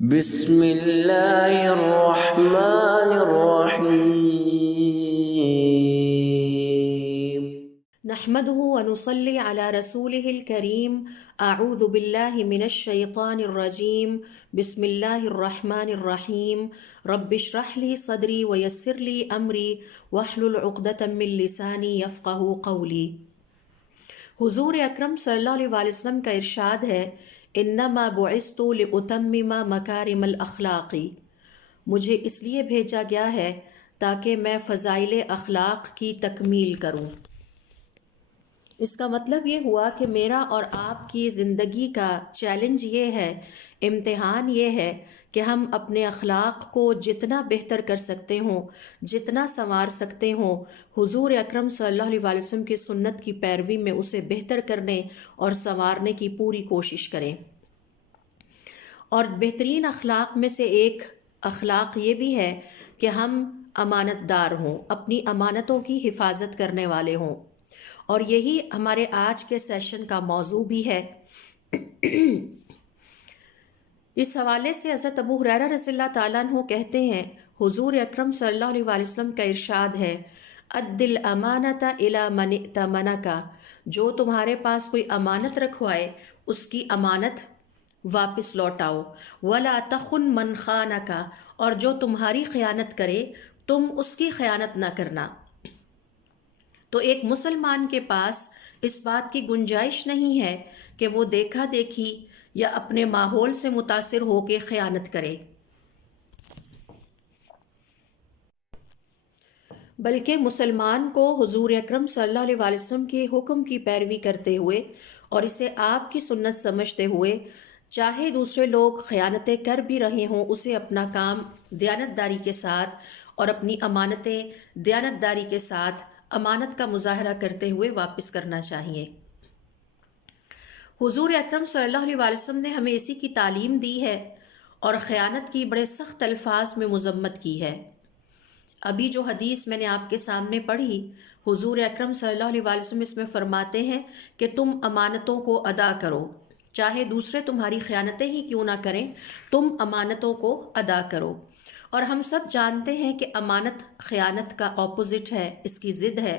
بسم اللہ الرحمن الرحیم نحمده ونصلي على رسوله الكريم اعوذ بالله من الشيطان الرجيم بسم الله الرحمن الرحيم رب اشرح لي صدري ويسر لي امري واحلل عقدة من لساني يفقهوا قولي۔ حضور اکرم صلی اللہ علیہ وسلم کا ارشاد ہے، انما بعثت لاتمم مکارم الاخلاق، مجھے اس لیے بھیجا گیا ہے تاکہ میں فضائل اخلاق کی تکمیل کروں۔ اس کا مطلب یہ ہوا کہ میرا اور آپ کی زندگی کا چیلنج یہ ہے، امتحان یہ ہے کہ ہم اپنے اخلاق کو جتنا بہتر کر سکتے ہوں، جتنا سنوار سکتے ہوں، حضور اکرم صلی اللہ علیہ وسلم کی سنت کی پیروی میں اسے بہتر کرنے اور سنوارنے کی پوری کوشش کریں۔ اور بہترین اخلاق میں سے ایک اخلاق یہ بھی ہے کہ ہم امانت دار ہوں، اپنی امانتوں کی حفاظت کرنے والے ہوں، اور یہی ہمارے آج کے سیشن کا موضوع بھی ہے۔ اس حوالے سے حضرت ابو ہریرہ رضی اللہ تعالیٰ عنہ کہتے ہیں، حضور اکرم صلی اللہ علیہ وسلم کا ارشاد ہے، ادِ الامانۃ الی من ائتمنک، جو تمہارے پاس کوئی امانت رکھوائے اس کی امانت واپس لوٹاؤ، ولا تخن من خانک، اور جو تمہاری خیانت کرے تم اس کی خیانت نہ کرنا۔ تو ایک مسلمان کے پاس اس بات کی گنجائش نہیں ہے کہ وہ دیکھا دیکھی یا اپنے ماحول سے متاثر ہو کے خیانت کرے، بلکہ مسلمان کو حضور اکرم صلی اللہ علیہ وسلم کے حکم کی پیروی کرتے ہوئے اور اسے آپ کی سنت سمجھتے ہوئے، چاہے دوسرے لوگ خیانتیں کر بھی رہے ہوں، اسے اپنا کام دیانتداری کے ساتھ اور اپنی امانتیں دیانتداری کے ساتھ امانت کا مظاہرہ کرتے ہوئے واپس کرنا چاہیے۔ حضور اکرم صلی اللہ علیہ وسلم نے ہمیں اسی کی تعلیم دی ہے اور خیانت کی بڑے سخت الفاظ میں مذمت کی ہے۔ ابھی جو حدیث میں نے آپ کے سامنے پڑھی، حضور اکرم صلی اللہ علیہ وسلم اس میں فرماتے ہیں کہ تم امانتوں کو ادا کرو، چاہے دوسرے تمہاری خیانتیں ہی کیوں نہ کریں، تم امانتوں کو ادا کرو۔ اور ہم سب جانتے ہیں کہ امانت خیانت کا اپوزٹ ہے، اس کی ضد ہے۔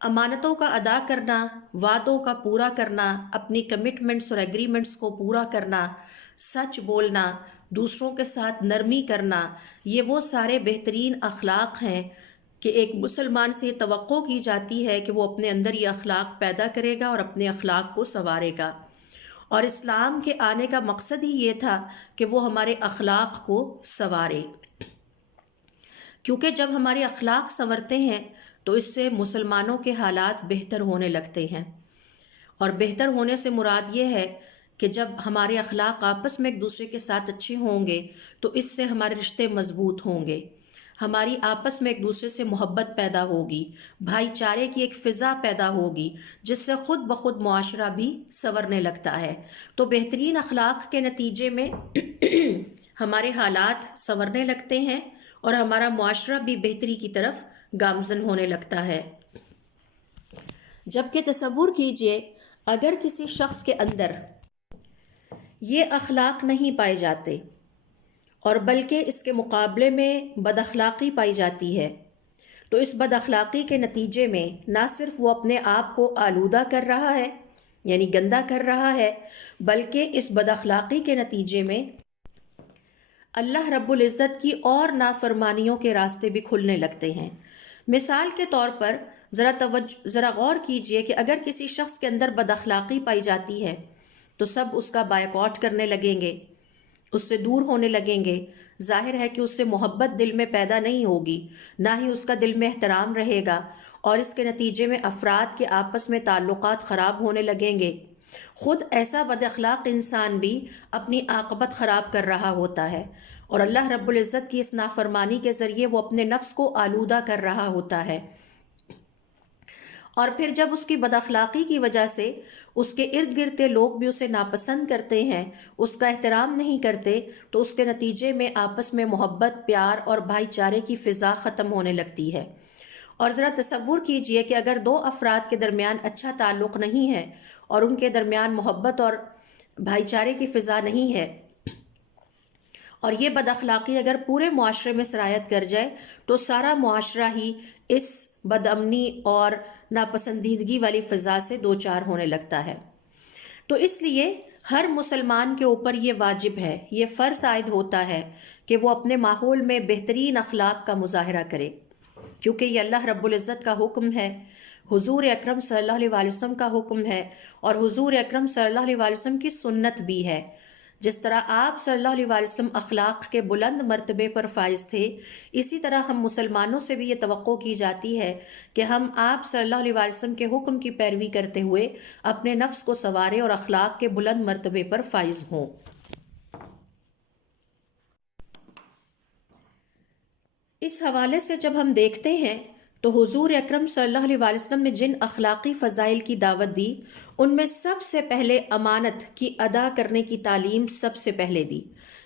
امانتوں کا ادا کرنا، وعدوں کا پورا کرنا، اپنی کمٹمنٹس اور ایگریمنٹس کو پورا کرنا، سچ بولنا، دوسروں کے ساتھ نرمی کرنا، یہ وہ سارے بہترین اخلاق ہیں کہ ایک مسلمان سے توقع کی جاتی ہے کہ وہ اپنے اندر یہ اخلاق پیدا کرے گا اور اپنے اخلاق کو سنوارے گا۔ اور اسلام کے آنے کا مقصد ہی یہ تھا کہ وہ ہمارے اخلاق کو سنوارے، کیونکہ جب ہمارے اخلاق سنورتے ہیں تو اس سے مسلمانوں کے حالات بہتر ہونے لگتے ہیں۔ اور بہتر ہونے سے مراد یہ ہے کہ جب ہمارے اخلاق آپس میں ایک دوسرے کے ساتھ اچھے ہوں گے تو اس سے ہمارے رشتے مضبوط ہوں گے، ہماری آپس میں ایک دوسرے سے محبت پیدا ہوگی، بھائی چارے کی ایک فضا پیدا ہوگی، جس سے خود بخود معاشرہ بھی سنورنے لگتا ہے۔ تو بہترین اخلاق کے نتیجے میں ہمارے حالات سنورنے لگتے ہیں اور ہمارا معاشرہ بھی بہتری کی طرف گامزن ہونے لگتا ہے۔ جبکہ تصور کیجئے اگر کسی شخص کے اندر یہ اخلاق نہیں پائے جاتے اور بلکہ اس کے مقابلے میں بد اخلاقی پائی جاتی ہے، تو اس بد اخلاقی کے نتیجے میں نہ صرف وہ اپنے آپ کو آلودہ کر رہا ہے، یعنی گندا کر رہا ہے، بلکہ اس بد اخلاقی کے نتیجے میں اللہ رب العزت کی اور نافرمانیوں کے راستے بھی کھلنے لگتے ہیں۔ مثال کے طور پر ذرا غور کیجئے کہ اگر کسی شخص کے اندر بد اخلاقی پائی جاتی ہے تو سب اس کا بائیکاٹ کرنے لگیں گے، اس سے دور ہونے لگیں گے۔ ظاہر ہے کہ اس سے محبت دل میں پیدا نہیں ہوگی، نہ ہی اس کا دل میں احترام رہے گا، اور اس کے نتیجے میں افراد کے آپس میں تعلقات خراب ہونے لگیں گے۔ خود ایسا بد اخلاق انسان بھی اپنی عاقبت خراب کر رہا ہوتا ہے، اور اللہ رب العزت کی اس نافرمانی کے ذریعے وہ اپنے نفس کو آلودہ کر رہا ہوتا ہے۔ اور پھر جب اس کی بد اخلاقی کی وجہ سے اس کے ارد گرد کے لوگ بھی اسے ناپسند کرتے ہیں، اس کا احترام نہیں کرتے، تو اس کے نتیجے میں آپس میں محبت، پیار اور بھائی چارے کی فضا ختم ہونے لگتی ہے۔ اور ذرا تصور کیجئے کہ اگر دو افراد کے درمیان اچھا تعلق نہیں ہے اور ان کے درمیان محبت اور بھائی چارے کی فضا نہیں ہے، اور یہ بد اخلاقی اگر پورے معاشرے میں سرایت کر جائے تو سارا معاشرہ ہی اس بد امنی اور ناپسندیدگی والی فضا سے دوچار ہونے لگتا ہے۔ تو اس لیے ہر مسلمان کے اوپر یہ واجب ہے، یہ فرض عائد ہوتا ہے کہ وہ اپنے ماحول میں بہترین اخلاق کا مظاہرہ کرے، کیونکہ یہ اللہ رب العزت کا حکم ہے، حضور اکرم صلی اللہ علیہ وسلم کا حکم ہے، اور حضور اکرم صلی اللہ علیہ وسلم کی سنت بھی ہے۔ جس طرح آپ صلی اللہ علیہ وسلم اخلاق کے بلند مرتبے پر فائز تھے، اسی طرح ہم مسلمانوں سے بھی یہ توقع کی جاتی ہے کہ ہم آپ صلی اللہ علیہ وسلم کے حکم کی پیروی کرتے ہوئے اپنے نفس کو سنواریں اور اخلاق کے بلند مرتبے پر فائز ہوں۔ اس حوالے سے جب ہم دیکھتے ہیں تو حضور اکرم صلی اللہ علیہ وسلم نے جن اخلاقی فضائل کی دعوت دی، ان میں سب سے پہلے امانت کی ادا کرنے کی تعلیم سب سے پہلے دی۔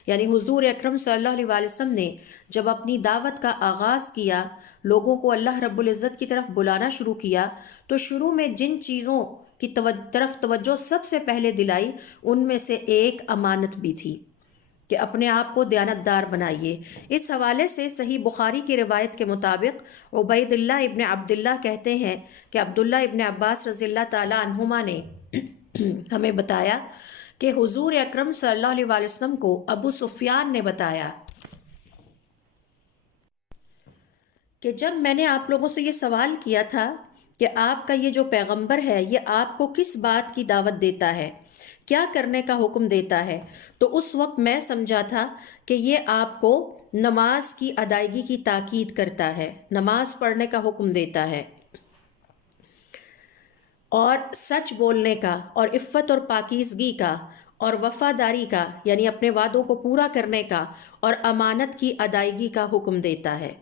یعنی حضور اکرم صلی اللہ علیہ وسلم نے جب اپنی دعوت کا آغاز کیا، لوگوں کو اللہ رب العزت کی طرف بلانا شروع کیا، تو شروع میں جن چیزوں کی طرف توجہ سب سے پہلے دلائی، ان میں سے ایک امانت بھی تھی کہ اپنے آپ کو دیانتدار بنائیے۔ اس حوالے سے صحیح بخاری کی روایت کے مطابق عبید اللہ ابن عبداللہ کہتے ہیں کہ عبداللہ ابن عباس رضی اللہ تعالی عنہما نے ہمیں بتایا کہ حضور اکرم صلی اللہ علیہ وسلم کو ابو سفیان نے بتایا کہ جب میں نے آپ لوگوں سے یہ سوال کیا تھا کہ آپ کا یہ جو پیغمبر ہے یہ آپ کو کس بات کی دعوت دیتا ہے، کیا کرنے کا حکم دیتا ہے، تو اس وقت میں سمجھا تھا کہ یہ آپ کو نماز کی ادائیگی کی تاکید کرتا ہے، نماز پڑھنے کا حکم دیتا ہے، اور سچ بولنے کا، اور عفت اور پاکیزگی کا، اور وفاداری کا، یعنی اپنے وعدوں کو پورا کرنے کا، اور امانت کی ادائیگی کا حکم دیتا ہے۔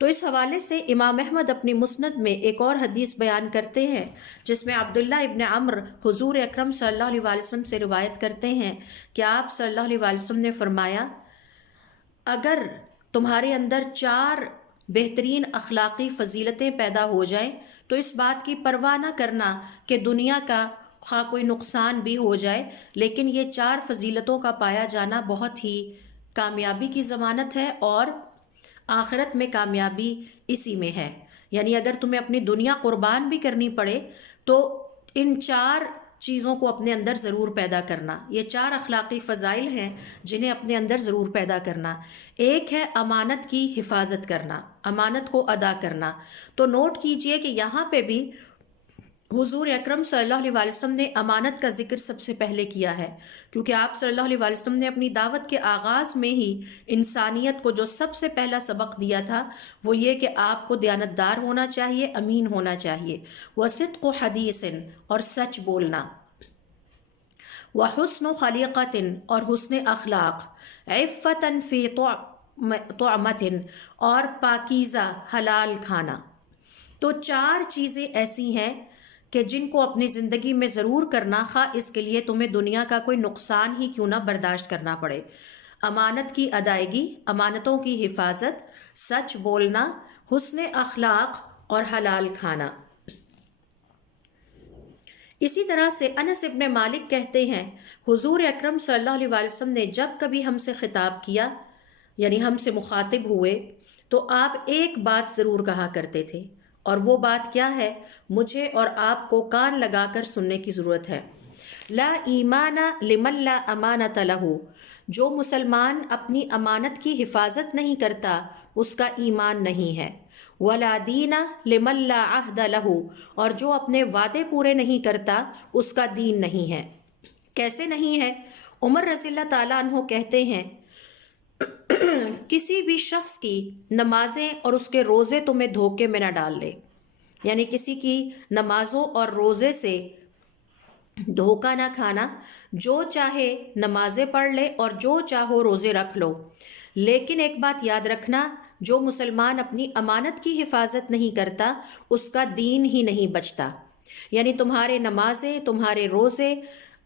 تو اس حوالے سے امام احمد اپنی مسند میں ایک اور حدیث بیان کرتے ہیں جس میں عبداللہ ابن عمرو حضور اکرم صلی اللہ علیہ وسلم سے روایت کرتے ہیں کہ آپ صلی اللہ علیہ وسلم نے فرمایا، اگر تمہارے اندر 4 بہترین اخلاقی فضیلتیں پیدا ہو جائیں تو اس بات کی پرواہ نہ کرنا کہ دنیا کا خواہ کوئی نقصان بھی ہو جائے، لیکن یہ 4 فضیلتوں کا پایا جانا بہت ہی کامیابی کی ضمانت ہے، اور آخرت میں کامیابی اسی میں ہے۔ یعنی اگر تمہیں اپنی دنیا قربان بھی کرنی پڑے تو ان 4 چیزوں کو اپنے اندر ضرور پیدا کرنا۔ یہ 4 اخلاقی فضائل ہیں جنہیں اپنے اندر ضرور پیدا کرنا۔ ایک ہے امانت کی حفاظت کرنا، امانت کو ادا کرنا۔ تو نوٹ کیجئے کہ یہاں پہ بھی حضور اکرم صلی اللہ علیہ وسلم نے امانت کا ذکر سب سے پہلے کیا ہے، کیونکہ آپ صلی اللہ علیہ وسلم نے اپنی دعوت کے آغاز میں ہی انسانیت کو جو سب سے پہلا سبق دیا تھا وہ یہ کہ آپ کو دیانتدار ہونا چاہیے، امین ہونا چاہیے، وصدق حدیث، اور سچ بولنا، وحسن خلیقۃ، اور حسن اخلاق، عفۃ فی طعمۃ، اور پاکیزہ حلال کھانا۔ تو 4 چیزیں ایسی ہیں کہ جن کو اپنی زندگی میں ضرور کرنا، خواہ اس کے لیے تمہیں دنیا کا کوئی نقصان ہی کیوں نہ برداشت کرنا پڑے۔ امانت کی ادائیگی، امانتوں کی حفاظت، سچ بولنا، حسن اخلاق اور حلال کھانا۔ اسی طرح سے انس ابن مالک کہتے ہیں حضور اکرم صلی اللہ علیہ وسلم نے جب کبھی ہم سے خطاب کیا، یعنی ہم سے مخاطب ہوئے، تو آپ ایک بات ضرور کہا کرتے تھے، اور وہ بات کیا ہے؟ مجھے اور آپ کو کان لگا کر سننے کی ضرورت ہے۔ لا ایمان لمن لا امانت لہ، جو مسلمان اپنی امانت کی حفاظت نہیں کرتا اس کا ایمان نہیں ہے۔ ولا دین لمن لا عہد لہ، اور جو اپنے وعدے پورے نہیں کرتا اس کا دین نہیں ہے۔ کیسے نہیں ہے؟ عمر رضی اللہ تعالیٰ عنہ کہتے ہیں کسی بھی شخص کی نمازیں اور اس کے روزے تمہیں دھوکے میں نہ ڈال لے، یعنی کسی کی نمازوں اور روزے سے دھوکہ نہ کھانا۔ جو چاہے نمازیں پڑھ لے اور جو چاہو روزے رکھ لو، لیکن ایک بات یاد رکھنا، جو مسلمان اپنی امانت کی حفاظت نہیں کرتا اس کا دین ہی نہیں بچتا۔ یعنی تمہارے نمازیں، تمہارے روزے،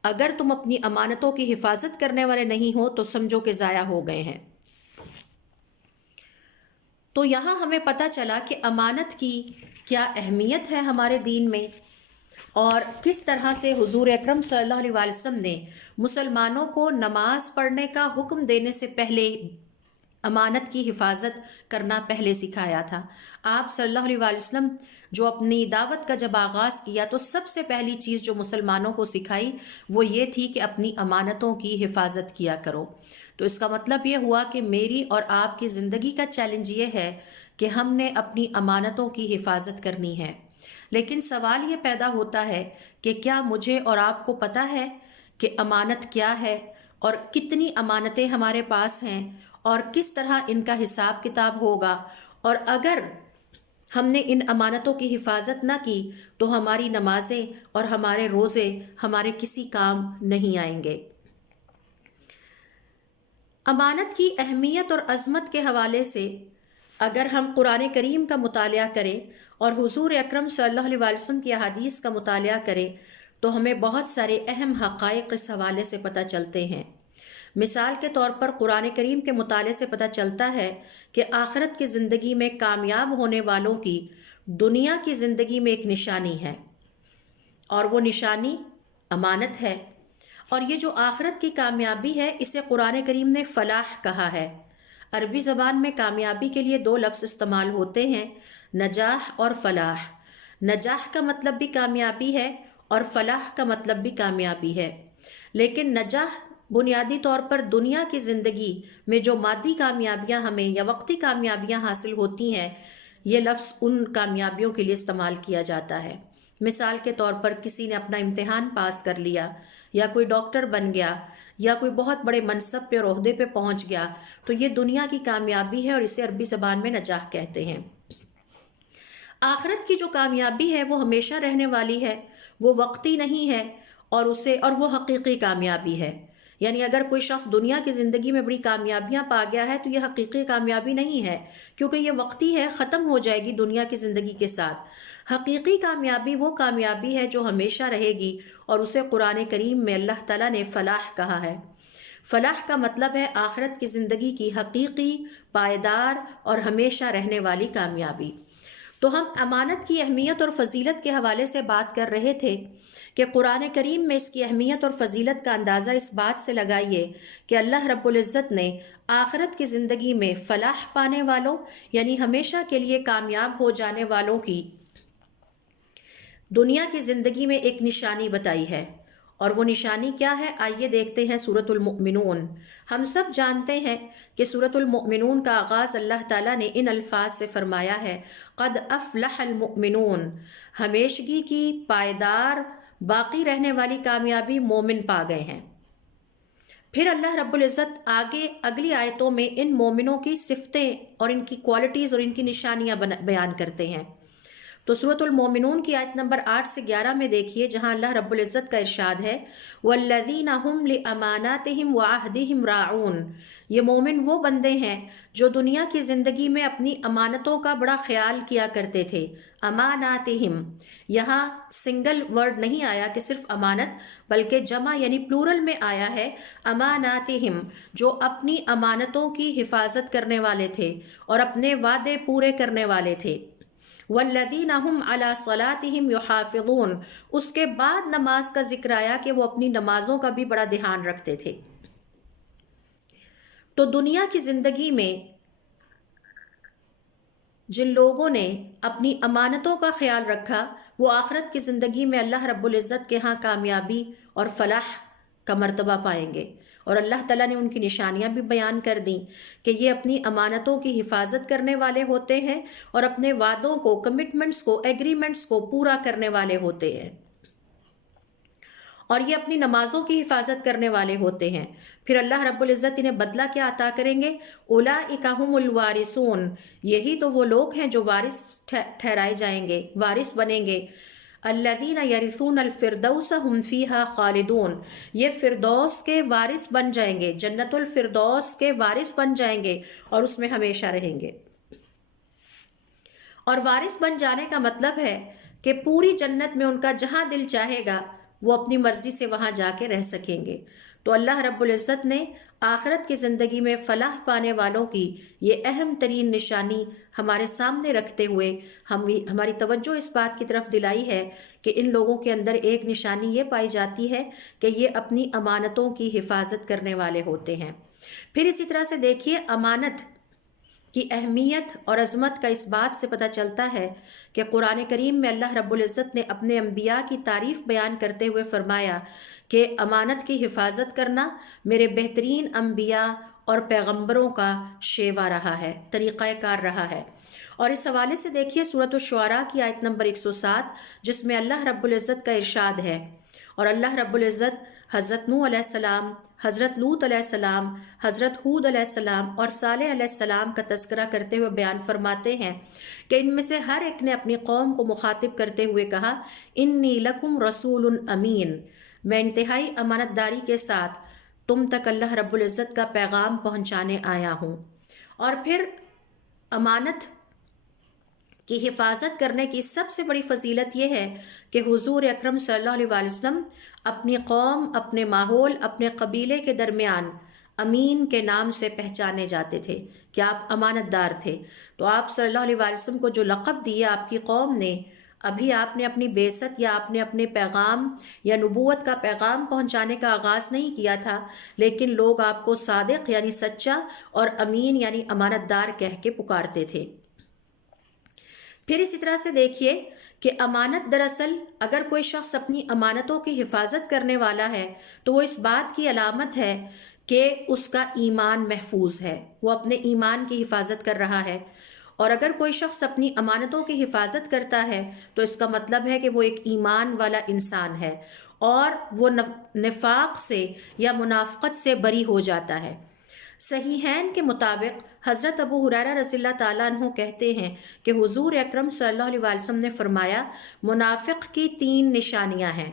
اگر تم اپنی امانتوں کی حفاظت کرنے والے نہیں ہو تو سمجھو کہ ضائع ہو گئے ہیں۔ تو یہاں ہمیں پتہ چلا کہ امانت کی کیا اہمیت ہے ہمارے دین میں۔ اور کس طرح سے حضور اکرم صلی اللہ علیہ وسلم نے مسلمانوں کو نماز پڑھنے کا حکم دینے سے پہلے امانت کی حفاظت کرنا پہلے سکھایا تھا۔ آپ صلی اللہ علیہ وسلم جو اپنی دعوت کا جب آغاز کیا تو سب سے پہلی چیز جو مسلمانوں کو سکھائی وہ یہ تھی کہ اپنی امانتوں کی حفاظت کیا کرو۔ تو اس کا مطلب یہ ہوا کہ میری اور آپ کی زندگی کا چیلنج یہ ہے کہ ہم نے اپنی امانتوں کی حفاظت کرنی ہے۔ لیکن سوال یہ پیدا ہوتا ہے کہ کیا مجھے اور آپ کو پتہ ہے کہ امانت کیا ہے اور کتنی امانتیں ہمارے پاس ہیں اور کس طرح ان کا حساب کتاب ہوگا، اور اگر ہم نے ان امانتوں کی حفاظت نہ کی تو ہماری نمازیں اور ہمارے روزے ہمارے کسی کام نہیں آئیں گے۔ امانت کی اہمیت اور عظمت کے حوالے سے اگر ہم قرآن کریم کا مطالعہ کریں اور حضور اکرم صلی اللہ علیہ وسلم کی احادیث کا مطالعہ کریں تو ہمیں بہت سارے اہم حقائق اس حوالے سے پتہ چلتے ہیں۔ مثال کے طور پر قرآن کریم کے مطالعے سے پتہ چلتا ہے کہ آخرت کی زندگی میں کامیاب ہونے والوں کی دنیا کی زندگی میں ایک نشانی ہے، اور وہ نشانی امانت ہے۔ اور یہ جو آخرت کی کامیابی ہے اسے قرآن کریم نے فلاح کہا ہے۔ عربی زبان میں کامیابی کے لیے دو لفظ استعمال ہوتے ہیں، نجاح اور فلاح۔ نجاح کا مطلب بھی کامیابی ہے اور فلاح کا مطلب بھی کامیابی ہے، لیکن نجاح بنیادی طور پر دنیا کی زندگی میں جو مادی کامیابیاں ہمیں یا وقتی کامیابیاں حاصل ہوتی ہیں، یہ لفظ ان کامیابیوں کے لیے استعمال کیا جاتا ہے۔ مثال کے طور پر کسی نے اپنا امتحان پاس کر لیا، یا کوئی ڈاکٹر بن گیا، یا کوئی بہت بڑے منصب پہ اور عہدے پہ پہنچ گیا، تو یہ دنیا کی کامیابی ہے اور اسے عربی زبان میں نجاح کہتے ہیں۔ آخرت کی جو کامیابی ہے وہ ہمیشہ رہنے والی ہے، وہ وقتی نہیں ہے، اور وہ حقیقی کامیابی ہے۔ یعنی اگر کوئی شخص دنیا کی زندگی میں بڑی کامیابیاں پا گیا ہے تو یہ حقیقی کامیابی نہیں ہے، کیونکہ یہ وقتی ہے، ختم ہو جائے گی دنیا کی زندگی کے ساتھ۔ حقیقی کامیابی وہ کامیابی ہے جو ہمیشہ رہے گی، اور اسے قرآن کریم میں اللہ تعالیٰ نے فلاح کہا ہے۔ فلاح کا مطلب ہے آخرت کی زندگی کی حقیقی، پائیدار اور ہمیشہ رہنے والی کامیابی۔ تو ہم امانت کی اہمیت اور فضیلت کے حوالے سے بات کر رہے تھے کہ قرآن کریم میں اس کی اہمیت اور فضیلت کا اندازہ اس بات سے لگائیے کہ اللہ رب العزت نے آخرت کی زندگی میں فلاح پانے والوں یعنی ہمیشہ کے لیے کامیاب ہو جانے والوں کی دنیا کی زندگی میں ایک نشانی بتائی ہے۔ اور وہ نشانی کیا ہے؟ آئیے دیکھتے ہیں سورۃ المؤمنون۔ ہم سب جانتے ہیں کہ سورۃ المؤمنون کا آغاز اللہ تعالیٰ نے ان الفاظ سے فرمایا ہے، قد افلح المؤمنون، ہمیشگی کی پائیدار باقی رہنے والی کامیابی مومن پا گئے ہیں۔ پھر اللہ رب العزت آگے اگلی آیتوں میں ان مومنوں کی صفتیں اور ان کی کوالٹیز اور ان کی نشانیاں بیان کرتے ہیں۔ تو سورۃ المؤمنون کی آیت نمبر 8 سے 11 میں دیکھیے، جہاں اللہ رب العزت کا ارشاد ہے، وَالَّذِينَ هُمْ لِأَمَانَاتِهِمْ وَعَهْدِهِمْ رَاعُونَ، یہ مومن وہ بندے ہیں جو دنیا کی زندگی میں اپنی امانتوں کا بڑا خیال کیا کرتے تھے۔ اماناتہم، یہاں سنگل ورڈ نہیں آیا کہ صرف امانت، بلکہ جمع یعنی پلورل میں آیا ہے، اماناتہم، جو اپنی امانتوں کی حفاظت کرنے والے تھے اور اپنے وعدے پورے کرنے والے تھے۔ والذین هم علی صلاتہم یحافظون، اس کے بعد نماز کا ذکر آیا کہ وہ اپنی نمازوں کا بھی بڑا دھیان رکھتے تھے۔ تو دنیا کی زندگی میں جن لوگوں نے اپنی امانتوں کا خیال رکھا وہ آخرت کی زندگی میں اللہ رب العزت کے ہاں کامیابی اور فلاح کا مرتبہ پائیں گے۔ اور اللہ تعالیٰ نے ان کی نشانیاں بھی بیان کر دیں کہ یہ اپنی امانتوں کی حفاظت کرنے والے ہوتے ہیں اور اپنے وعدوں کو، کمٹمنٹس کو، ایگریمنٹس کو پورا کرنے والے ہوتے ہیں، اور یہ اپنی نمازوں کی حفاظت کرنے والے ہوتے ہیں۔ پھر اللہ رب العزت انہیں بدلہ کیا عطا کریں گے؟ اولئک ھم الوارثون، یہی تو وہ لوگ ہیں جو وارث ٹھہرائے جائیں گے، وارث بنیں گے۔ الذین یرثون الفردوس ھم فیہا خالدون، یہ فردوس کے وارث بن جائیں گے، جنت الفردوس کے وارث بن جائیں گے اور اس میں ہمیشہ رہیں گے۔ اور وارث بن جانے کا مطلب ہے کہ پوری جنت میں ان کا جہاں دل چاہے گا وہ اپنی مرضی سے وہاں جا کے رہ سکیں گے۔ تو اللہ رب العزت نے آخرت کی زندگی میں فلاح پانے والوں کی یہ اہم ترین نشانی ہمارے سامنے رکھتے ہوئے ہماری توجہ اس بات کی طرف دلائی ہے کہ ان لوگوں کے اندر ایک نشانی یہ پائی جاتی ہے کہ یہ اپنی امانتوں کی حفاظت کرنے والے ہوتے ہیں۔ پھر اسی طرح سے دیکھیے امانت کی اہمیت اور عظمت کا اس بات سے پتہ چلتا ہے کہ قرآن کریم میں اللہ رب العزت نے اپنے انبیاء کی تعریف بیان کرتے ہوئے فرمایا کہ امانت کی حفاظت کرنا میرے بہترین انبیاء اور پیغمبروں کا شیوا رہا ہے، طریقہ کار رہا ہے۔ اور اس حوالے سے دیکھیے سورۃ الشعراء کی آیت نمبر 107 جس میں اللہ رب العزت کا ارشاد ہے، اور اللہ رب العزت حضرت نوح علیہ السلام، حضرت لوط علیہ السلام، حضرت ہود علیہ السلام اور صالح علیہ السلام کا تذکرہ کرتے ہوئے بیان فرماتے ہیں کہ ان میں سے ہر ایک نے اپنی قوم کو مخاطب کرتے ہوئے کہا، انی لکم رسول امین، میں انتہائی امانت داری کے ساتھ تم تک اللہ رب العزت کا پیغام پہنچانے آیا ہوں۔ اور پھر امانت کی حفاظت کرنے کی سب سے بڑی فضیلت یہ ہے کہ حضور اکرم صلی اللہ علیہ وآلہ وسلم اپنی قوم، اپنے ماحول، اپنے قبیلے کے درمیان امین کے نام سے پہچانے جاتے تھے کہ آپ امانت دار تھے۔ تو آپ صلی اللہ علیہ وآلہ وسلم کو جو لقب دیا آپ کی قوم نے، ابھی آپ نے اپنی بعثت یا آپ نے اپنے پیغام یا نبوت کا پیغام پہنچانے کا آغاز نہیں کیا تھا، لیکن لوگ آپ کو صادق یعنی سچا اور امین یعنی امانت دار کہہ کے پکارتے تھے۔ پھر اسی طرح سے دیکھیے کہ امانت دراصل اگر کوئی شخص اپنی امانتوں کی حفاظت کرنے والا ہے تو وہ اس بات کی علامت ہے کہ اس کا ایمان محفوظ ہے، وہ اپنے ایمان کی حفاظت کر رہا ہے۔ اور اگر کوئی شخص اپنی امانتوں کی حفاظت کرتا ہے تو اس کا مطلب ہے کہ وہ ایک ایمان والا انسان ہے اور وہ نفاق سے یا منافقت سے بری ہو جاتا ہے۔ صحیحین کے مطابق حضرت ابو ہریرہ رضی اللہ تعالیٰ عنہ کہتے ہیں کہ حضور اکرم صلی اللہ علیہ وآلہ وسلم نے فرمایا، منافق کی 3 نشانیاں ہیں۔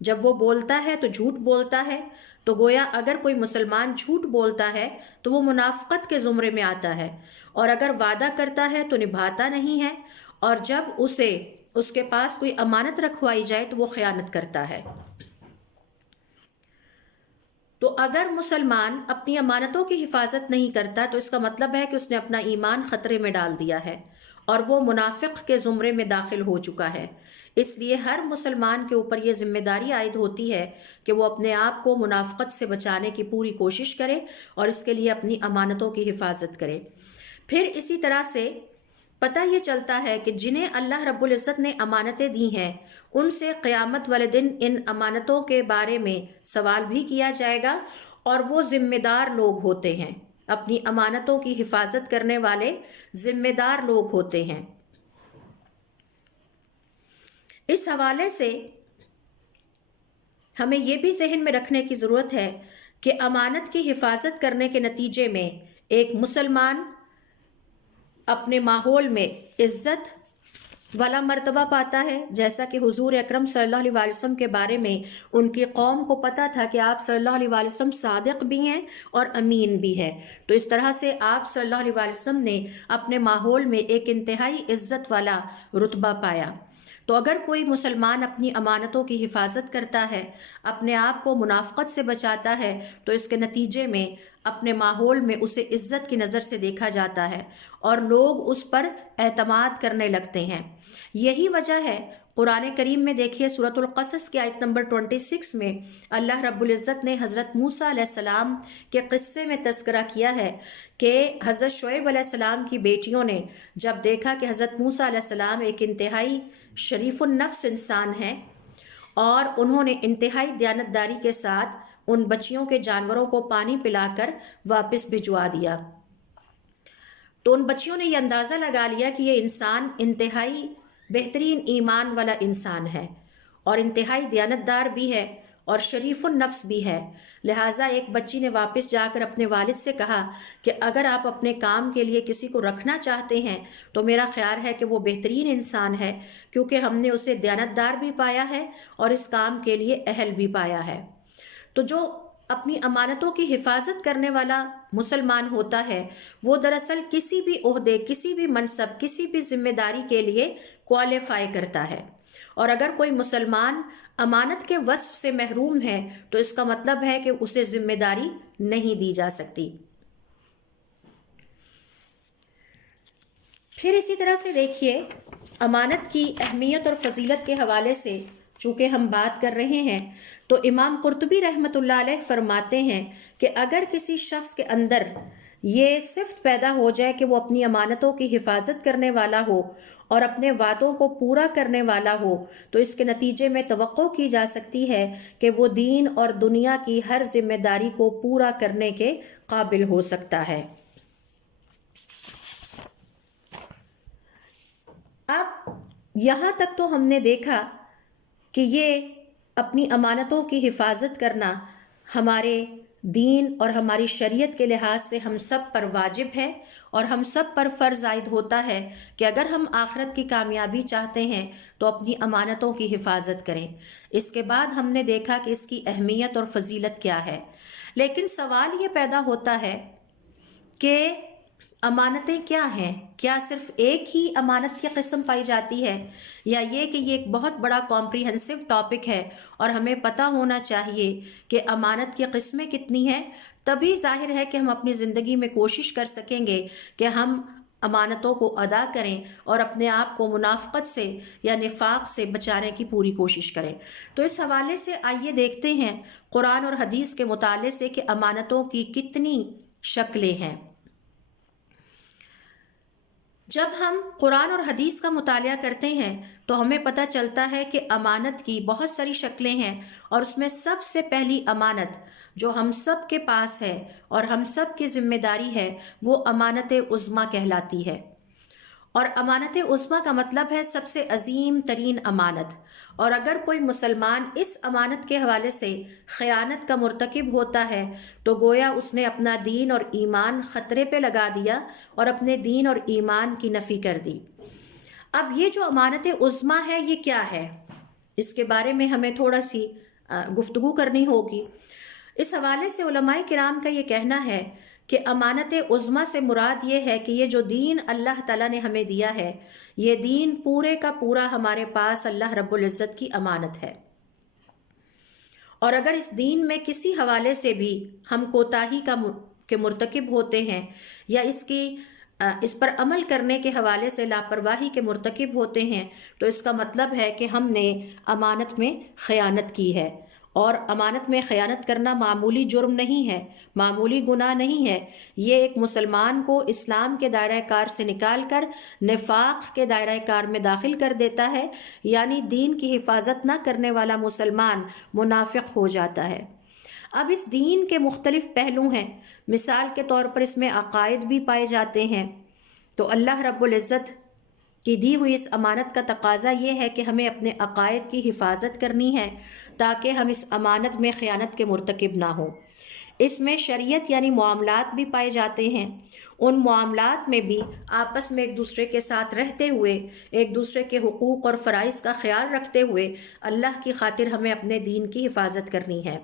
جب وہ بولتا ہے تو جھوٹ بولتا ہے، تو گویا اگر کوئی مسلمان جھوٹ بولتا ہے تو وہ منافقت کے زمرے میں آتا ہے، اور اگر وعدہ کرتا ہے تو نبھاتا نہیں ہے، اور جب اس کے پاس کوئی امانت رکھوائی جائے تو وہ خیانت کرتا ہے۔ تو اگر مسلمان اپنی امانتوں کی حفاظت نہیں کرتا تو اس کا مطلب ہے کہ اس نے اپنا ایمان خطرے میں ڈال دیا ہے اور وہ منافق کے زمرے میں داخل ہو چکا ہے۔ اس لیے ہر مسلمان کے اوپر یہ ذمہ داری عائد ہوتی ہے کہ وہ اپنے آپ کو منافقت سے بچانے کی پوری کوشش کرے اور اس کے لیے اپنی امانتوں کی حفاظت کرے۔ پھر اسی طرح سے پتہ یہ چلتا ہے کہ جنہیں اللہ رب العزت نے امانتیں دی ہیں ان سے قیامت والے دن ان امانتوں کے بارے میں سوال بھی کیا جائے گا، اور وہ ذمہ دار لوگ ہوتے ہیں، اپنی امانتوں کی حفاظت کرنے والے ذمہ دار لوگ ہوتے ہیں۔ اس حوالے سے ہمیں یہ بھی ذہن میں رکھنے کی ضرورت ہے کہ امانت کی حفاظت کرنے کے نتیجے میں ایک مسلمان اپنے ماحول میں عزت والا مرتبہ پاتا ہے، جیسا کہ حضور اکرم صلی اللہ علیہ وآلہ وسلم کے بارے میں ان کی قوم کو پتا تھا کہ آپ صلی اللہ علیہ وآلہ وسلم صادق بھی ہیں اور امین بھی ہے، تو اس طرح سے آپ صلی اللہ علیہ وآلہ وسلم نے اپنے ماحول میں ایک انتہائی عزت والا رتبہ پایا۔ تو اگر کوئی مسلمان اپنی امانتوں کی حفاظت کرتا ہے، اپنے آپ کو منافقت سے بچاتا ہے، تو اس کے نتیجے میں اپنے ماحول میں اسے عزت کی نظر سے دیکھا جاتا ہے اور لوگ اس پر اعتماد کرنے لگتے ہیں۔ یہی وجہ ہے قرآن کریم میں دیکھیے سورۃ القصص کی آیت نمبر 26 میں اللہ رب العزت نے حضرت موسیٰ علیہ السلام کے قصے میں تذکرہ کیا ہے کہ حضرت شعیب علیہ السلام کی بیٹیوں نے جب دیکھا کہ حضرت موسیٰ علیہ السلام ایک انتہائی شریف النفس انسان ہیں اور انہوں نے انتہائی دیانتداری کے ساتھ ان بچیوں کے جانوروں کو پانی پلا کر واپس بھجوا دیا، تو ان بچیوں نے یہ اندازہ لگا لیا کہ یہ انسان انتہائی بہترین ایمان والا انسان ہے اور انتہائی دیانتدار بھی ہے اور شریف النفس بھی ہے۔ لہٰذا ایک بچی نے واپس جا کر اپنے والد سے کہا کہ اگر آپ اپنے کام کے لیے کسی کو رکھنا چاہتے ہیں تو میرا خیال ہے کہ وہ بہترین انسان ہے، کیونکہ ہم نے اسے دیانتدار بھی پایا ہے اور اس کام کے لیے اہل بھی پایا ہے۔ تو جو اپنی امانتوں کی حفاظت کرنے والا مسلمان ہوتا ہے وہ دراصل کسی بھی عہدے، کسی بھی منصب، کسی بھی ذمہ داری کے لیے کوالیفائی کرتا ہے، اور اگر کوئی مسلمان امانت کے وصف سے محروم ہے تو اس کا مطلب ہے کہ اسے ذمہ داری نہیں دی جا سکتی۔ پھر اسی طرح سے دیکھیے امانت کی اہمیت اور فضیلت کے حوالے سے چونکہ ہم بات کر رہے ہیں تو امام قرطبی رحمۃ اللہ علیہ فرماتے ہیں کہ اگر کسی شخص کے اندر یہ صفت پیدا ہو جائے کہ وہ اپنی امانتوں کی حفاظت کرنے والا ہو اور اپنے وعدوں کو پورا کرنے والا ہو تو اس کے نتیجے میں توقع کی جا سکتی ہے کہ وہ دین اور دنیا کی ہر ذمہ داری کو پورا کرنے کے قابل ہو سکتا ہے۔ اب یہاں تک تو ہم نے دیکھا کہ یہ اپنی امانتوں کی حفاظت کرنا ہمارے دین اور ہماری شریعت کے لحاظ سے ہم سب پر واجب ہے اور ہم سب پر فرض عائد ہوتا ہے کہ اگر ہم آخرت کی کامیابی چاہتے ہیں تو اپنی امانتوں کی حفاظت کریں۔ اس کے بعد ہم نے دیکھا کہ اس کی اہمیت اور فضیلت کیا ہے، لیکن سوال یہ پیدا ہوتا ہے کہ امانتیں کیا ہیں؟ کیا صرف ایک ہی امانت کی قسم پائی جاتی ہے، یا یہ کہ یہ ایک بہت بڑا کمپریہنسو ٹاپک ہے اور ہمیں پتہ ہونا چاہیے کہ امانت کی قسمیں کتنی ہیں؟ تبھی ظاہر ہے کہ ہم اپنی زندگی میں کوشش کر سکیں گے کہ ہم امانتوں کو ادا کریں اور اپنے آپ کو منافقت سے یا نفاق سے بچانے کی پوری کوشش کریں۔ تو اس حوالے سے آئیے دیکھتے ہیں قرآن اور حدیث کے مطالعے سے کہ امانتوں کی کتنی شکلیں ہیں۔ جب ہم قرآن اور حدیث کا مطالعہ کرتے ہیں تو ہمیں پتہ چلتا ہے کہ امانت کی بہت ساری شکلیں ہیں، اور اس میں سب سے پہلی امانت جو ہم سب کے پاس ہے اور ہم سب کی ذمہ داری ہے وہ امانت عظمیٰ کہلاتی ہے۔ اور امانت عظمیٰ کا مطلب ہے سب سے عظیم ترین امانت، اور اگر کوئی مسلمان اس امانت کے حوالے سے خیانت کا مرتکب ہوتا ہے تو گویا اس نے اپنا دین اور ایمان خطرے پہ لگا دیا اور اپنے دین اور ایمان کی نفی کر دی۔ اب یہ جو امانت عظمیٰ ہے یہ کیا ہے، اس کے بارے میں ہمیں تھوڑا سی گفتگو کرنی ہوگی۔ اس حوالے سے علماء کرام کا یہ کہنا ہے کہ امانت عظمیٰ سے مراد یہ ہے کہ یہ جو دین اللہ تعالیٰ نے ہمیں دیا ہے یہ دین پورے کا پورا ہمارے پاس اللہ رب العزت کی امانت ہے، اور اگر اس دین میں کسی حوالے سے بھی ہم کوتاہی کے مرتکب ہوتے ہیں یا اس پر عمل کرنے کے حوالے سے لاپرواہی کے مرتکب ہوتے ہیں تو اس کا مطلب ہے کہ ہم نے امانت میں خیانت کی ہے، اور امانت میں خیانت کرنا معمولی جرم نہیں ہے، معمولی گناہ نہیں ہے۔ یہ ایک مسلمان کو اسلام کے دائرہ کار سے نکال کر نفاق کے دائرہ کار میں داخل کر دیتا ہے، یعنی دین کی حفاظت نہ کرنے والا مسلمان منافق ہو جاتا ہے۔ اب اس دین کے مختلف پہلو ہیں، مثال کے طور پر اس میں عقائد بھی پائے جاتے ہیں، تو اللہ رب العزت کی دی ہوئی اس امانت کا تقاضا یہ ہے کہ ہمیں اپنے عقائد کی حفاظت کرنی ہے تاکہ ہم اس امانت میں خیانت کے مرتکب نہ ہوں۔ اس میں شریعت یعنی معاملات بھی پائے جاتے ہیں، ان معاملات میں بھی آپس میں ایک دوسرے کے ساتھ رہتے ہوئے ایک دوسرے کے حقوق اور فرائض کا خیال رکھتے ہوئے اللہ کی خاطر ہمیں اپنے دین کی حفاظت کرنی ہے۔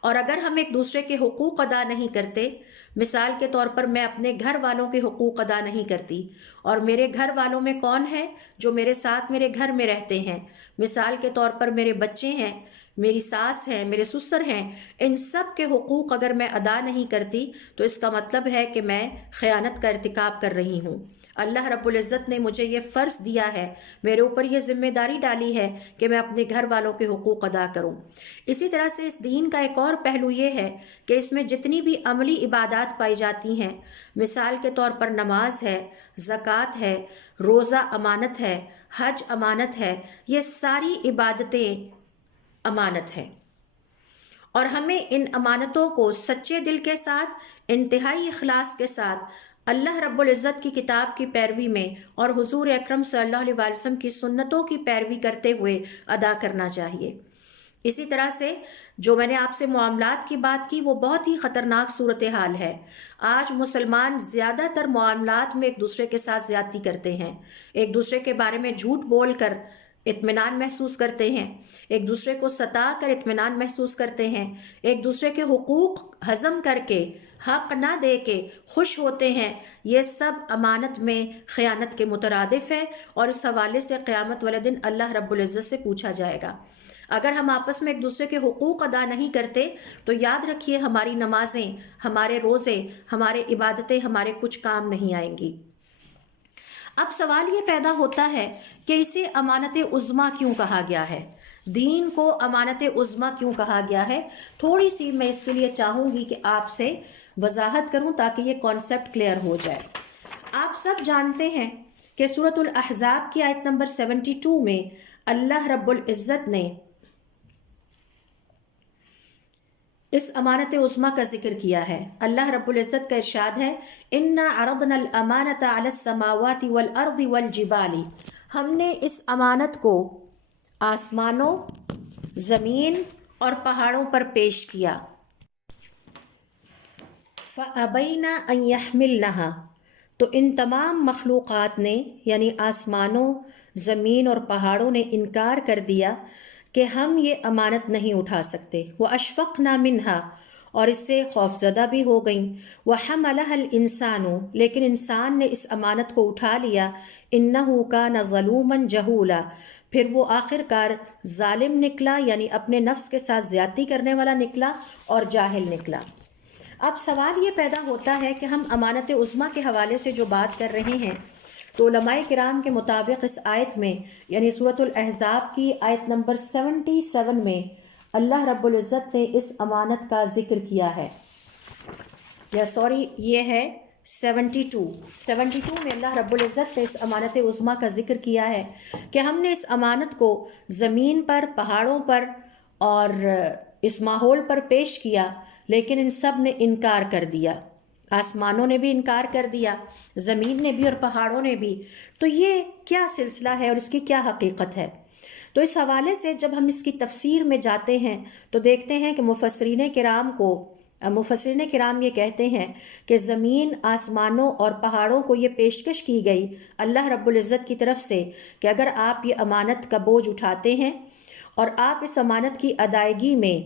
اور اگر ہم ایک دوسرے کے حقوق ادا نہیں کرتے، مثال کے طور پر میں اپنے گھر والوں کے حقوق ادا نہیں کرتی، اور میرے گھر والوں میں کون ہے جو میرے ساتھ میرے گھر میں رہتے ہیں، مثال کے طور پر میرے بچے ہیں، میری ساس ہیں، میرے سسر ہیں، ان سب کے حقوق اگر میں ادا نہیں کرتی تو اس کا مطلب ہے کہ میں خیانت کا ارتکاب کر رہی ہوں۔ اللہ رب العزت نے مجھے یہ فرض دیا ہے، میرے اوپر یہ ذمہ داری ڈالی ہے کہ میں اپنے گھر والوں کے حقوق ادا کروں۔ اسی طرح سے اس دین کا ایک اور پہلو یہ ہے کہ اس میں جتنی بھی عملی عبادات پائی جاتی ہیں، مثال کے طور پر نماز ہے، زکوٰۃ ہے، روزہ امانت ہے، حج امانت ہے، یہ ساری عبادتیں امانت ہیں، اور ہمیں ان امانتوں کو سچے دل کے ساتھ، انتہائی اخلاص کے ساتھ اللہ رب العزت کی کتاب کی پیروی میں اور حضور اکرم صلی اللہ علیہ وسلم کی سنتوں کی پیروی کرتے ہوئے ادا کرنا چاہیے۔ اسی طرح سے جو میں نے آپ سے معاملات کی بات کی وہ بہت ہی خطرناک صورتحال ہے۔ آج مسلمان زیادہ تر معاملات میں ایک دوسرے کے ساتھ زیادتی کرتے ہیں، ایک دوسرے کے بارے میں جھوٹ بول کر اطمینان محسوس کرتے ہیں، ایک دوسرے کو ستا کر اطمینان محسوس کرتے ہیں، ایک دوسرے کے حقوق ہضم کر کے حق نہ دے کے خوش ہوتے ہیں، یہ سب امانت میں خیانت کے مترادف ہے، اور اس حوالے سے قیامت والے دن اللہ رب العزت سے پوچھا جائے گا۔ اگر ہم آپس میں ایک دوسرے کے حقوق ادا نہیں کرتے تو یاد رکھیے ہماری نمازیں، ہمارے روزے، ہمارے عبادتیں، ہمارے کچھ کام نہیں آئیں گی۔ اب سوال یہ پیدا ہوتا ہے کہ اسے امانت عظمیٰ کیوں کہا گیا ہے؟ دین کو امانت عظمیٰ کیوں کہا گیا ہے؟ تھوڑی سی میں اس کے لیے چاہوں گی کہ آپ سے وضاحت کروں تاکہ یہ کانسیپٹ کلیئر ہو جائے۔ آپ سب جانتے ہیں کہ سورۃ الاحزاب کی آیت نمبر 72 میں اللہ رب العزت نے اس امانت عظمیٰ کا ذکر کیا ہے۔ اللہ رب العزت کا ارشاد ہے، اِنَّا عَرَضْنَا الْأَمَانَةَ عَلَى السَّمَاوَاتِ وَالْأَرْضِ وَالْجِبَالِ، ہم نے اس امانت کو آسمانوں، زمین اور پہاڑوں پر پیش کیا۔ فَأَبَيْنَا أَن يَحْمِلْنَهَا، تو ان تمام مخلوقات نے یعنی آسمانوں، زمین اور پہاڑوں نے انکار کر دیا کہ ہم یہ امانت نہیں اٹھا سکتے۔ وَأَشْفَقْنَا مِنْهَا، اور اس سے خوف زدہ بھی ہو گئیں۔ وَحَمَلَهَا الْإِنسَانُ، لیکن انسان نے اس امانت کو اٹھا لیا۔ إِنَّهُ كَانَ ظَلُومًا جَهُولًا، پھر وہ آخر کار ظالم نکلا، یعنی اپنے نفس کے ساتھ زیادتی کرنے والا نکلا اور جاہل نکلا۔ اب سوال یہ پیدا ہوتا ہے کہ ہم امانت عظمیٰ کے حوالے سے جو بات کر رہے ہیں تو علماء کرام کے مطابق اس آیت میں یعنی سورۃ الاحزاب کی آیت نمبر 77 میں اللہ رب العزت نے اس امانت کا ذکر کیا ہے، یہ ہے 72 میں اللہ رب العزت نے اس امانت عظمیٰ کا ذکر کیا ہے کہ ہم نے اس امانت کو زمین پر، پہاڑوں پر اور اس ماحول پر پیش کیا، لیکن ان سب نے انکار کر دیا۔ آسمانوں نے بھی انکار کر دیا، زمین نے بھی اور پہاڑوں نے بھی۔ تو یہ کیا سلسلہ ہے اور اس کی کیا حقیقت ہے؟ تو اس حوالے سے جب ہم اس کی تفسیر میں جاتے ہیں تو دیکھتے ہیں کہ مفسرین کرام یہ کہتے ہیں کہ زمین، آسمانوں اور پہاڑوں کو یہ پیشکش کی گئی اللہ رب العزت کی طرف سے کہ اگر آپ یہ امانت کا بوجھ اٹھاتے ہیں اور آپ اس امانت کی ادائیگی میں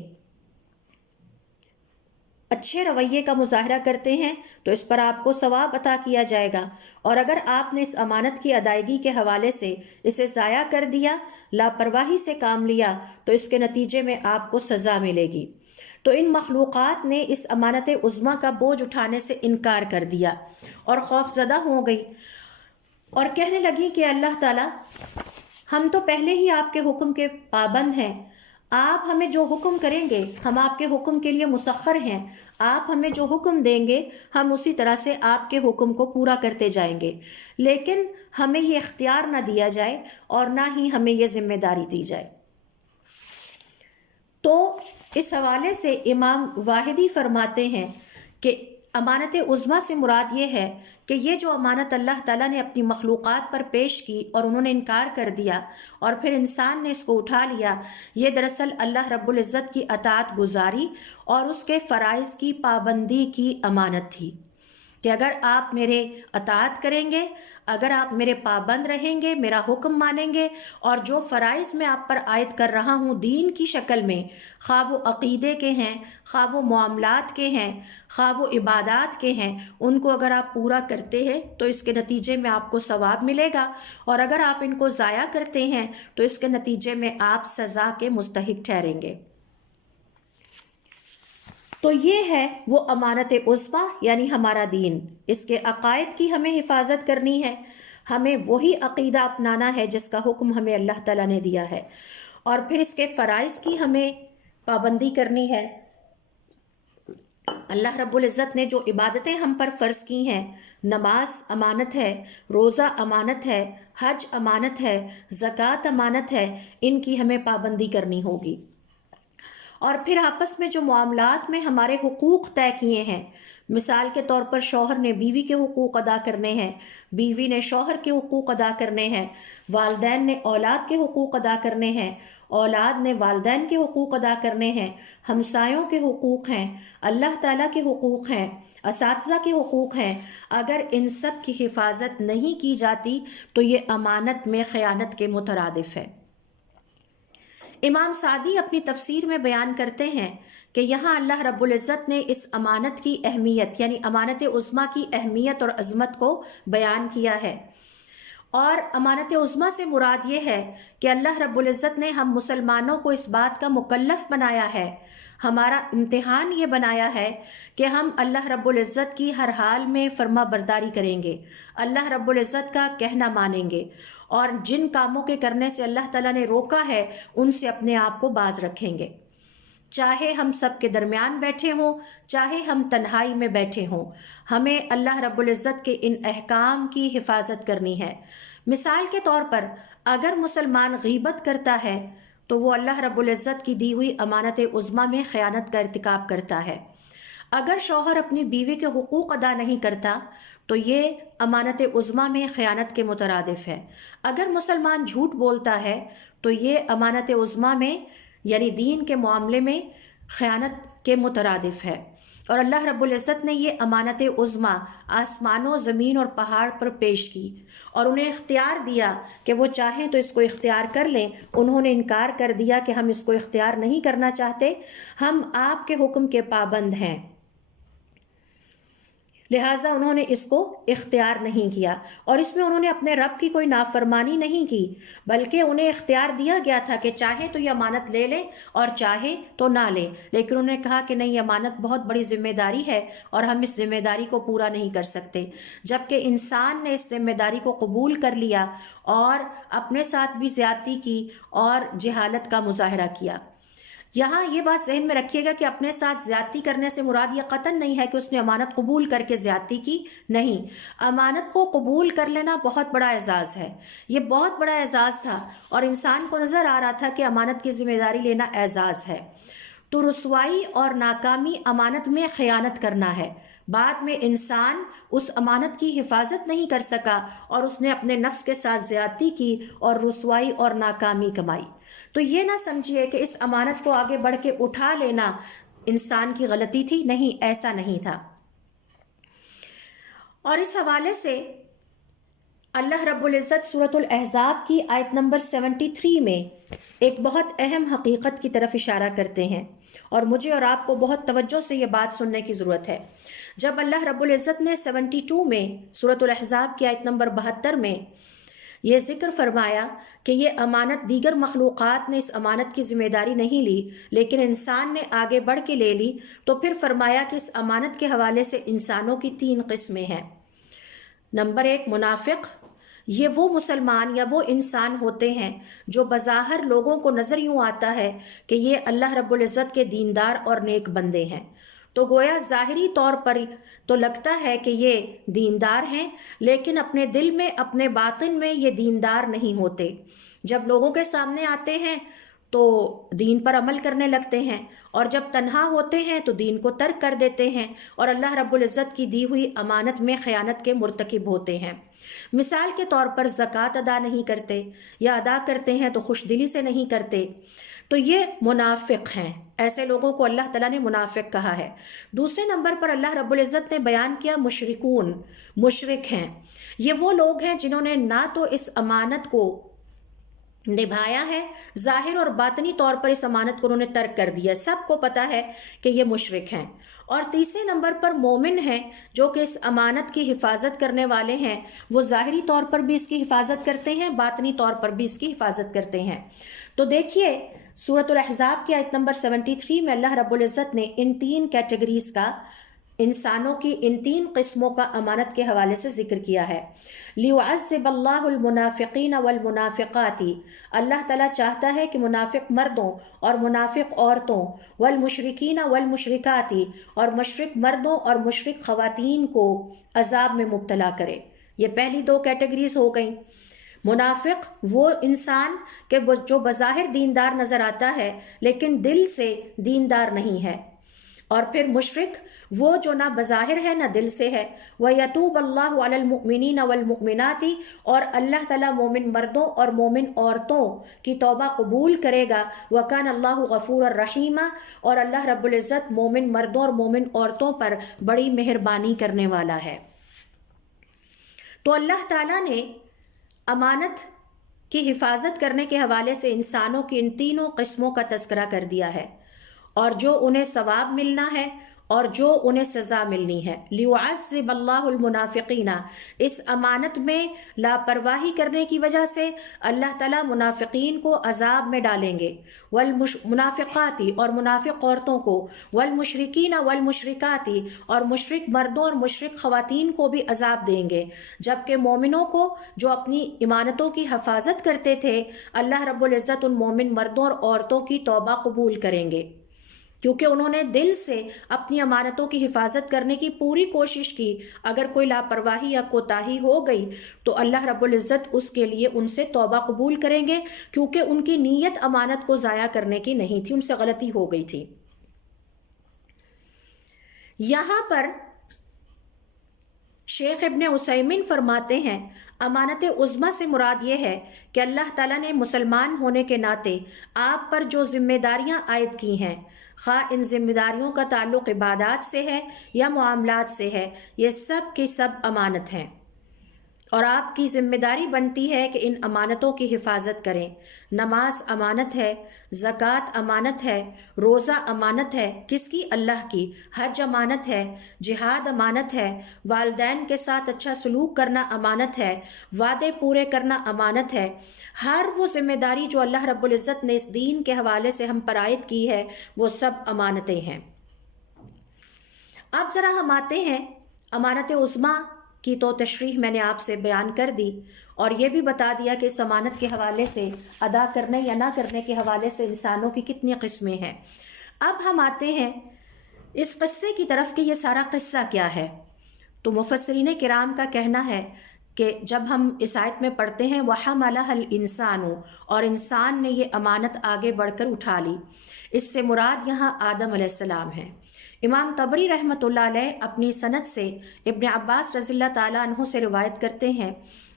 اچھے رویے کا مظاہرہ کرتے ہیں تو اس پر آپ کو ثواب عطا کیا جائے گا، اور اگر آپ نے اس امانت کی ادائیگی کے حوالے سے اسے ضائع کر دیا، لاپرواہی سے کام لیا، تو اس کے نتیجے میں آپ کو سزا ملے گی۔ تو ان مخلوقات نے اس امانت عظمیٰ کا بوجھ اٹھانے سے انکار کر دیا اور خوف زدہ ہو گئی اور کہنے لگی کہ اللہ تعالیٰ، ہم تو پہلے ہی آپ کے حکم کے پابند ہیں، آپ ہمیں جو حکم کریں گے ہم آپ کے حکم کے لیے مسخر ہیں، آپ ہمیں جو حکم دیں گے ہم اسی طرح سے آپ کے حکم کو پورا کرتے جائیں گے، لیکن ہمیں یہ اختیار نہ دیا جائے اور نہ ہی ہمیں یہ ذمہ داری دی جائے۔ تو اس حوالے سے امام واحدی فرماتے ہیں کہ امانت عظمیٰ سے مراد یہ ہے کہ یہ جو امانت اللہ تعالیٰ نے اپنی مخلوقات پر پیش کی اور انہوں نے انکار کر دیا اور پھر انسان نے اس کو اٹھا لیا، یہ دراصل اللہ رب العزت کی اطاعت گزاری اور اس کے فرائض کی پابندی کی امانت تھی کہ اگر آپ میرے اطاعت کریں گے، اگر آپ میرے پابند رہیں گے، میرا حکم مانیں گے، اور جو فرائض میں آپ پر عائد کر رہا ہوں دین کی شکل میں، خواہ وہ عقیدے کے ہیں، خواہ وہ معاملات کے ہیں، خواہ وہ عبادات کے ہیں، ان کو اگر آپ پورا کرتے ہیں تو اس کے نتیجے میں آپ کو ثواب ملے گا، اور اگر آپ ان کو ضائع کرتے ہیں تو اس کے نتیجے میں آپ سزا کے مستحق ٹھہریں گے۔ تو یہ ہے وہ امانت عظمیٰ یعنی ہمارا دین۔ اس کے عقائد کی ہمیں حفاظت کرنی ہے، ہمیں وہی عقیدہ اپنانا ہے جس کا حکم ہمیں اللہ تعالیٰ نے دیا ہے، اور پھر اس کے فرائض کی ہمیں پابندی کرنی ہے۔ اللہ رب العزت نے جو عبادتیں ہم پر فرض کی ہیں، نماز امانت ہے، روزہ امانت ہے، حج امانت ہے، زکوٰۃ امانت ہے، ان کی ہمیں پابندی کرنی ہوگی۔ اور پھر آپس میں جو معاملات میں ہمارے حقوق طے کیے ہیں، مثال کے طور پر شوہر نے بیوی کے حقوق ادا کرنے ہیں، بیوی نے شوہر کے حقوق ادا کرنے ہیں، والدین نے اولاد کے حقوق ادا کرنے ہیں، اولاد نے والدین کے حقوق ادا کرنے ہیں، ہمسایوں کے حقوق ہیں، اللہ تعالیٰ کے حقوق ہیں، اساتذہ کے حقوق ہیں۔ اگر ان سب کی حفاظت نہیں کی جاتی تو یہ امانت میں خیانت کے مترادف ہے۔ امام سعدی اپنی تفسیر میں بیان کرتے ہیں کہ یہاں اللہ رب العزت نے اس امانت کی اہمیت یعنی امانت عظمیٰ کی اہمیت اور عظمت کو بیان کیا ہے، اور امانت عظمیٰ سے مراد یہ ہے کہ اللہ رب العزت نے ہم مسلمانوں کو اس بات کا مکلف بنایا ہے، ہمارا امتحان یہ بنایا ہے کہ ہم اللہ رب العزت کی ہر حال میں فرما برداری کریں گے، اللہ رب العزت کا کہنا مانیں گے، اور جن کاموں کے کرنے سے اللہ تعالیٰ نے روکا ہے ان سے اپنے آپ کو باز رکھیں گے، چاہے ہم سب کے درمیان بیٹھے ہوں، چاہے ہم تنہائی میں بیٹھے ہوں، ہمیں اللہ رب العزت کے ان احکام کی حفاظت کرنی ہے۔ مثال کے طور پر اگر مسلمان غیبت کرتا ہے تو وہ اللہ رب العزت کی دی ہوئی امانت عظمیٰ میں خیانت کا ارتکاب کرتا ہے۔ اگر شوہر اپنی بیوی کے حقوق ادا نہیں کرتا تو یہ امانت عظمیٰ میں خیانت کے مترادف ہے۔ اگر مسلمان جھوٹ بولتا ہے تو یہ امانت عظمیٰ میں یعنی دین کے معاملے میں خیانت کے مترادف ہے، اور اللہ رب العزت نے یہ امانت عظمیٰ آسمانوں، زمین اور پہاڑ پر پیش کی اور انہیں اختیار دیا کہ وہ چاہیں تو اس کو اختیار کر لیں۔ انہوں نے انکار کر دیا کہ ہم اس کو اختیار نہیں کرنا چاہتے، ہم آپ کے حکم کے پابند ہیں، لہٰذا انہوں نے اس کو اختیار نہیں کیا، اور اس میں انہوں نے اپنے رب کی کوئی نافرمانی نہیں کی، بلکہ انہیں اختیار دیا گیا تھا کہ چاہے تو یہ امانت لے لیں اور چاہے تو نہ لیں، لیکن انہوں نے کہا کہ نہیں، یہ امانت بہت بڑی ذمہ داری ہے اور ہم اس ذمہ داری کو پورا نہیں کر سکتے۔ جبکہ انسان نے اس ذمہ داری کو قبول کر لیا اور اپنے ساتھ بھی زیادتی کی اور جہالت کا مظاہرہ کیا۔ یہاں یہ بات ذہن میں رکھیے گا کہ اپنے ساتھ زیادتی کرنے سے مراد یہ قطعاً نہیں ہے کہ اس نے امانت قبول کر کے زیادتی کی، نہیں، امانت کو قبول کر لینا بہت بڑا اعزاز ہے، یہ بہت بڑا اعزاز تھا، اور انسان کو نظر آ رہا تھا کہ امانت کی ذمہ داری لینا اعزاز ہے۔ تو رسوائی اور ناکامی امانت میں خیانت کرنا ہے۔ بعد میں انسان اس امانت کی حفاظت نہیں کر سکا اور اس نے اپنے نفس کے ساتھ زیادتی کی اور رسوائی اور ناکامی کمائی۔ تو یہ نہ سمجھیے کہ اس امانت کو آگے بڑھ کے اٹھا لینا انسان کی غلطی تھی، نہیں، ایسا نہیں تھا۔ اور اس حوالے سے اللہ رب العزت سورۃ الاحزاب کی آیت نمبر 73 میں ایک بہت اہم حقیقت کی طرف اشارہ کرتے ہیں، اور مجھے اور آپ کو بہت توجہ سے یہ بات سننے کی ضرورت ہے۔ جب اللہ رب العزت نے 72 میں سورۃ الاحزاب کی آیت نمبر 72 میں یہ ذکر فرمایا کہ یہ امانت دیگر مخلوقات نے اس امانت کی ذمہ داری نہیں لی لیکن انسان نے آگے بڑھ کے لے لی، تو پھر فرمایا کہ اس امانت کے حوالے سے انسانوں کی 3 قسمیں ہیں۔ نمبر 1، منافق۔ یہ وہ مسلمان یا وہ انسان ہوتے ہیں جو بظاہر لوگوں کو نظر یوں آتا ہے کہ یہ اللہ رب العزت کے دیندار اور نیک بندے ہیں، تو گویا ظاہری طور پر تو لگتا ہے کہ یہ دیندار ہیں، لیکن اپنے دل میں، اپنے باطن میں یہ دیندار نہیں ہوتے۔ جب لوگوں کے سامنے آتے ہیں تو دین پر عمل کرنے لگتے ہیں، اور جب تنہا ہوتے ہیں تو دین کو ترک کر دیتے ہیں اور اللہ رب العزت کی دی ہوئی امانت میں خیانت کے مرتکب ہوتے ہیں۔ مثال کے طور پر زکوٰۃ ادا نہیں کرتے، یا ادا کرتے ہیں تو خوش دلی سے نہیں کرتے، تو یہ منافق ہیں۔ ایسے لوگوں کو اللہ تعالیٰ نے منافق کہا ہے۔ دوسرے نمبر پر اللہ رب العزت نے بیان کیا مشرکون، مشرک ہیں۔ یہ وہ لوگ ہیں جنہوں نے نہ تو اس امانت کو نبھایا ہے، ظاہر اور باطنی طور پر اس امانت کو انہوں نے ترک کر دیا، سب کو پتہ ہے کہ یہ مشرک ہیں۔ اور تیسرے نمبر پر مومن ہیں، جو کہ اس امانت کی حفاظت کرنے والے ہیں، وہ ظاہری طور پر بھی اس کی حفاظت کرتے ہیں، باطنی طور پر بھی اس کی حفاظت کرتے ہیں۔ تو دیکھیے سورۃ الاحزاب کی آیت نمبر 73 میں اللہ رب العزت نے ان 3 کیٹیگریز کا، انسانوں کی ان 3 قسموں کا امانت کے حوالے سے ذکر کیا ہے۔ لِيُعَذِّبَ اللَّهُ الْمُنَافِقِينَ وَالْمُنَافِقَاتِ، اللہ تعالیٰ چاہتا ہے کہ منافق مردوں اور منافق عورتوں، وَالْمُشْرِكِينَ وَالْمُشْرِكَاتِ، اور مشرک مردوں اور مشرک خواتین کو عذاب میں مبتلا کرے۔ یہ پہلی 2 کیٹیگریز ہو گئیں۔ منافق وہ انسان کہ جو بظاہر دیندار نظر آتا ہے لیکن دل سے دیندار نہیں ہے، اور پھر مشرک وہ جو نہ بظاہر ہے نہ دل سے ہے۔ وَيَتُوبَ اللَّهُ عَلَى الْمُؤْمِنِينَ وَالْمُؤْمِنَاتِ، اور اللہ تعالیٰ مومن مردوں اور مومن عورتوں کی توبہ قبول کرے گا۔ وَكَانَ اللَّهُ غَفُورًا رَحِيمًا، اور اللہ رب العزت مومن مردوں اور مومن عورتوں پر بڑی مہربانی کرنے والا ہے۔ تو اللہ تعالیٰ نے امانت کی حفاظت کرنے کے حوالے سے انسانوں کی ان تینوں قسموں کا تذکرہ کر دیا ہے، اور جو انہیں ثواب ملنا ہے اور جو انہیں سزا ملنی ہے۔ لیعذب اللہ المنافقین، اس امانت میں لاپرواہی کرنے کی وجہ سے اللہ تعالیٰ منافقین کو عذاب میں ڈالیں گے، والمنافقاتی، اور منافق عورتوں کو، والمشرکین والمشرکاتی، اور مشرک مردوں اور مشرک خواتین کو بھی عذاب دیں گے، جبکہ مومنوں کو جو اپنی امانتوں کی حفاظت کرتے تھے اللہ رب العزت ان مومن مردوں اور عورتوں کی توبہ قبول کریں گے، کیونکہ انہوں نے دل سے اپنی امانتوں کی حفاظت کرنے کی پوری کوشش کی۔ اگر کوئی لاپرواہی یا کوتاہی ہو گئی تو اللہ رب العزت اس کے لیے ان سے توبہ قبول کریں گے، کیونکہ ان کی نیت امانت کو ضائع کرنے کی نہیں تھی، ان سے غلطی ہو گئی تھی۔ یہاں پر شیخ ابن عثیمین فرماتے ہیں امانت عظمیٰ سے مراد یہ ہے کہ اللہ تعالیٰ نے مسلمان ہونے کے ناطے آپ پر جو ذمہ داریاں عائد کی ہیں، خواہ ان ذمہ داریوں کا تعلق عبادات سے ہے یا معاملات سے ہے، یہ سب کی سب امانت ہیں، اور آپ کی ذمہ داری بنتی ہے کہ ان امانتوں کی حفاظت کریں۔ نماز امانت ہے، زکوٰۃ امانت ہے، روزہ امانت ہے، کس کی؟ اللہ کی۔ حج امانت ہے، جہاد امانت ہے، والدین کے ساتھ اچھا سلوک کرنا امانت ہے، وعدے پورے کرنا امانت ہے۔ ہر وہ ذمہ داری جو اللہ رب العزت نے اس دین کے حوالے سے ہم پر عائد کی ہے وہ سب امانتیں ہیں۔ اب ذرا ہم آتے ہیں امانت عظمیٰ کی، تو تشریح میں نے آپ سے بیان کر دی اور یہ بھی بتا دیا کہ اس امانت کے حوالے سے ادا کرنے یا نہ کرنے کے حوالے سے انسانوں کی کتنی قسمیں ہیں۔ اب ہم آتے ہیں اس قصے کی طرف کہ یہ سارا قصہ کیا ہے۔ تو مفسرین کرام کا کہنا ہے کہ جب ہم اس آیت میں پڑھتے ہیں وَحَمَلَهَا الْإِنسَانُ، اور انسان نے یہ امانت آگے بڑھ کر اٹھا لی، اس سے مراد یہاں آدم علیہ السلام ہے۔ امام طبری رحمۃ اللہ علیہ اپنی سند سے ابن عباس رضی اللہ تعالیٰ عنہ سے روایت کرتے ہیں